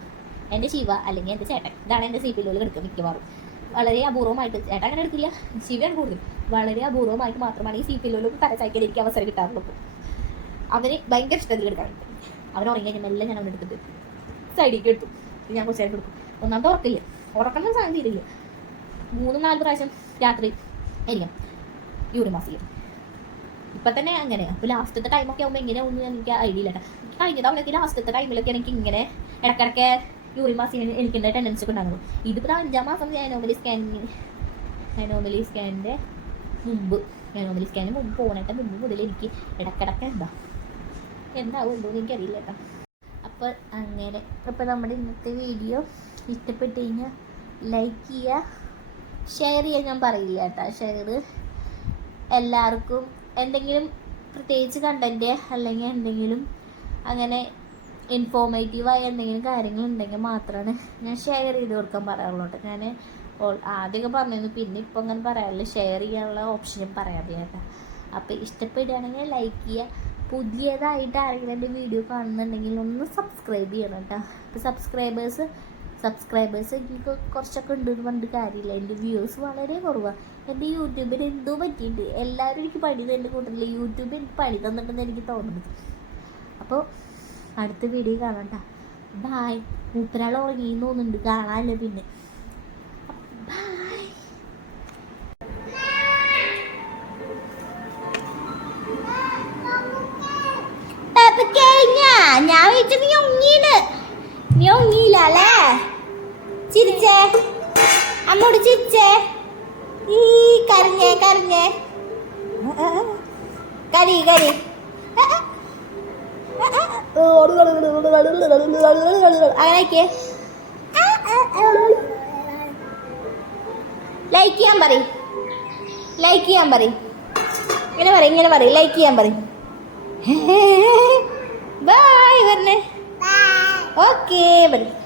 A: എന്റെ ശിവ അല്ലെങ്കിൽ എന്റെ ചേട്ടൻ. ഇതാണ് എന്റെ സി പില്ലോയിൽ കിടക്കുക മിക്കവാറും. വളരെ അപൂർവമായിട്ട് ചേട്ടൻ അങ്ങനെ എടുക്കില്ല. ശിവയാണ് കൂടുതൽ. വളരെ അപൂർവമായിട്ട് മാത്രമാണ് ഈ സി പില്ലോയിലും തലച്ചായ്ക്കൽ എനിക്ക് അവസരം കിട്ടാറുള്ളൂ. അവന് ഭയങ്കര ഇഷ്ടത്തിൽ എടുക്കാറുണ്ട് അവൻ ഉറങ്ങി മെല്ലെ ഞാൻ അവൻ സൈഡിലേക്ക് എടുത്തു ഞാൻ കുറച്ച് കൊടുക്കും. ഒന്നാമത്തെ ഉറക്കില്ല. ഉറക്കുന്ന സാധനം തീരില്ല. മൂന്ന് നാല് പ്രാവശ്യം രാത്രി ആയിരിക്കാം പാസ് ചെയ്യും ഇപ്പം തന്നെ അങ്ങനെ. അപ്പോൾ ലാസ്റ്റത്തെ ടൈമൊക്കെ ആകുമ്പോൾ എങ്ങനെയാവുമെന്ന് എനിക്ക് ഐഡിയ ഇല്ല കഴിഞ്ഞ തവണയൊക്കെ ലാസ്റ്റത്തെ ടൈമിലൊക്കെ എനിക്ക് ഇങ്ങനെ ഇടക്കിടക്കെ യൂറിൻ ചെയ്യാൻ എനിക്കുള്ള ടെൻഡൻസി ഒക്കെ ഉണ്ടാകും ഇതിപ്പോൾ അഞ്ചാം മാസം ഞാനോമലി സ്കാനിങ് നോർമലി സ്കാനിന്റെ മുമ്പ്. നോർമലി സ്കാനിന് മുമ്പ് പോകണേട്ട മുമ്പ് മുതൽ എനിക്ക് ഇടക്കിടക്ക എന്താ എന്താവുമല്ലോ എന്ന് എനിക്കറിയില്ല കേട്ടോ അപ്പോൾ അങ്ങനെ. അപ്പോൾ നമ്മുടെ ഇന്നത്തെ വീഡിയോ ഇഷ്ടപ്പെട്ട് കഴിഞ്ഞാൽ ലൈക്ക് ചെയ്യുക ഷെയർ ചെയ്യാൻ ഞാൻ പറയില്ല കേട്ടോ. ഷെയർ എല്ലാവർക്കും എന്തെങ്കിലും പ്രത്യേകിച്ച് കണ്ടന്റ് അല്ലെങ്കിൽ എന്തെങ്കിലും അങ്ങനെ ഇൻഫോർമേറ്റീവായ എന്തെങ്കിലും കാര്യങ്ങൾ ഉണ്ടെങ്കിൽ മാത്രമാണ് ഞാൻ ഷെയർ ചെയ്ത് കൊടുക്കാൻ പറയാറുള്ളൂ കേട്ടോ. ഞാൻ ആദ്യമൊക്കെ പറഞ്ഞിരുന്നു. പിന്നെ ഇപ്പം അങ്ങനെ പറയാറില്ല. ഷെയർ ചെയ്യാനുള്ള ഓപ്ഷനും പറയാറില്ല കേട്ടോ. അപ്പോൾ ഇഷ്ടപ്പെടുകയാണെങ്കിൽ ലൈക്ക് ചെയ്യുക. പുതിയതായിട്ട് ആരെങ്കിലും എന്റെ വീഡിയോ കാണുന്നുണ്ടെങ്കിൽ ഒന്ന് സബ്സ്ക്രൈബ് ചെയ്യണം കേട്ടോ. അപ്പോൾ സബ്സ്ക്രൈബേഴ്സ് സബ്സ്ക്രൈബേഴ്സ് എനിക്ക് കുറച്ചൊക്കെ ഉണ്ട് എന്ന് പറഞ്ഞിട്ട് കാര്യമില്ല എന്റെ വ്യൂസ് വളരെ കുറവാണ് എന്റെ യൂട്യൂബിൽ എന്തോ പറ്റിയിട്ട് എല്ലാവരും എനിക്ക് പണി തന്നെ കൂട്ടില്ല യൂട്യൂബിൽ എനിക്ക് പണി തന്നിട്ടെന്ന് എനിക്ക് തോന്നുന്നത് അപ്പോൾ അടുത്ത വീഡിയോ കാണണ്ട ബായ് മൂപ്പരാൾ ഉറങ്ങി തോന്നുന്നുണ്ട് കാണാനല്ലേ പിന്നെ ഞാൻ വിളിച്ചത് നീ ഒങ്ങീന്ന് നീ ഉങ്ങിയില്ല അല്ലേ ചിരിച്ചേ അമ്മോട് ചിരിച്ചേ ഈ കരഞ്ഞേ കരഞ്ഞേ കരി കരി അങ്ങനെ ലൈക്ക് ചെയ്യാൻ പറയും ലൈക്ക് ചെയ്യാൻ പറയും ഇങ്ങനെ പറയും ഇങ്ങനെ പറയും ലൈക്ക് ചെയ്യാൻ പറയും ബായ് പറഞ്ഞേ ഓക്കേ പറയും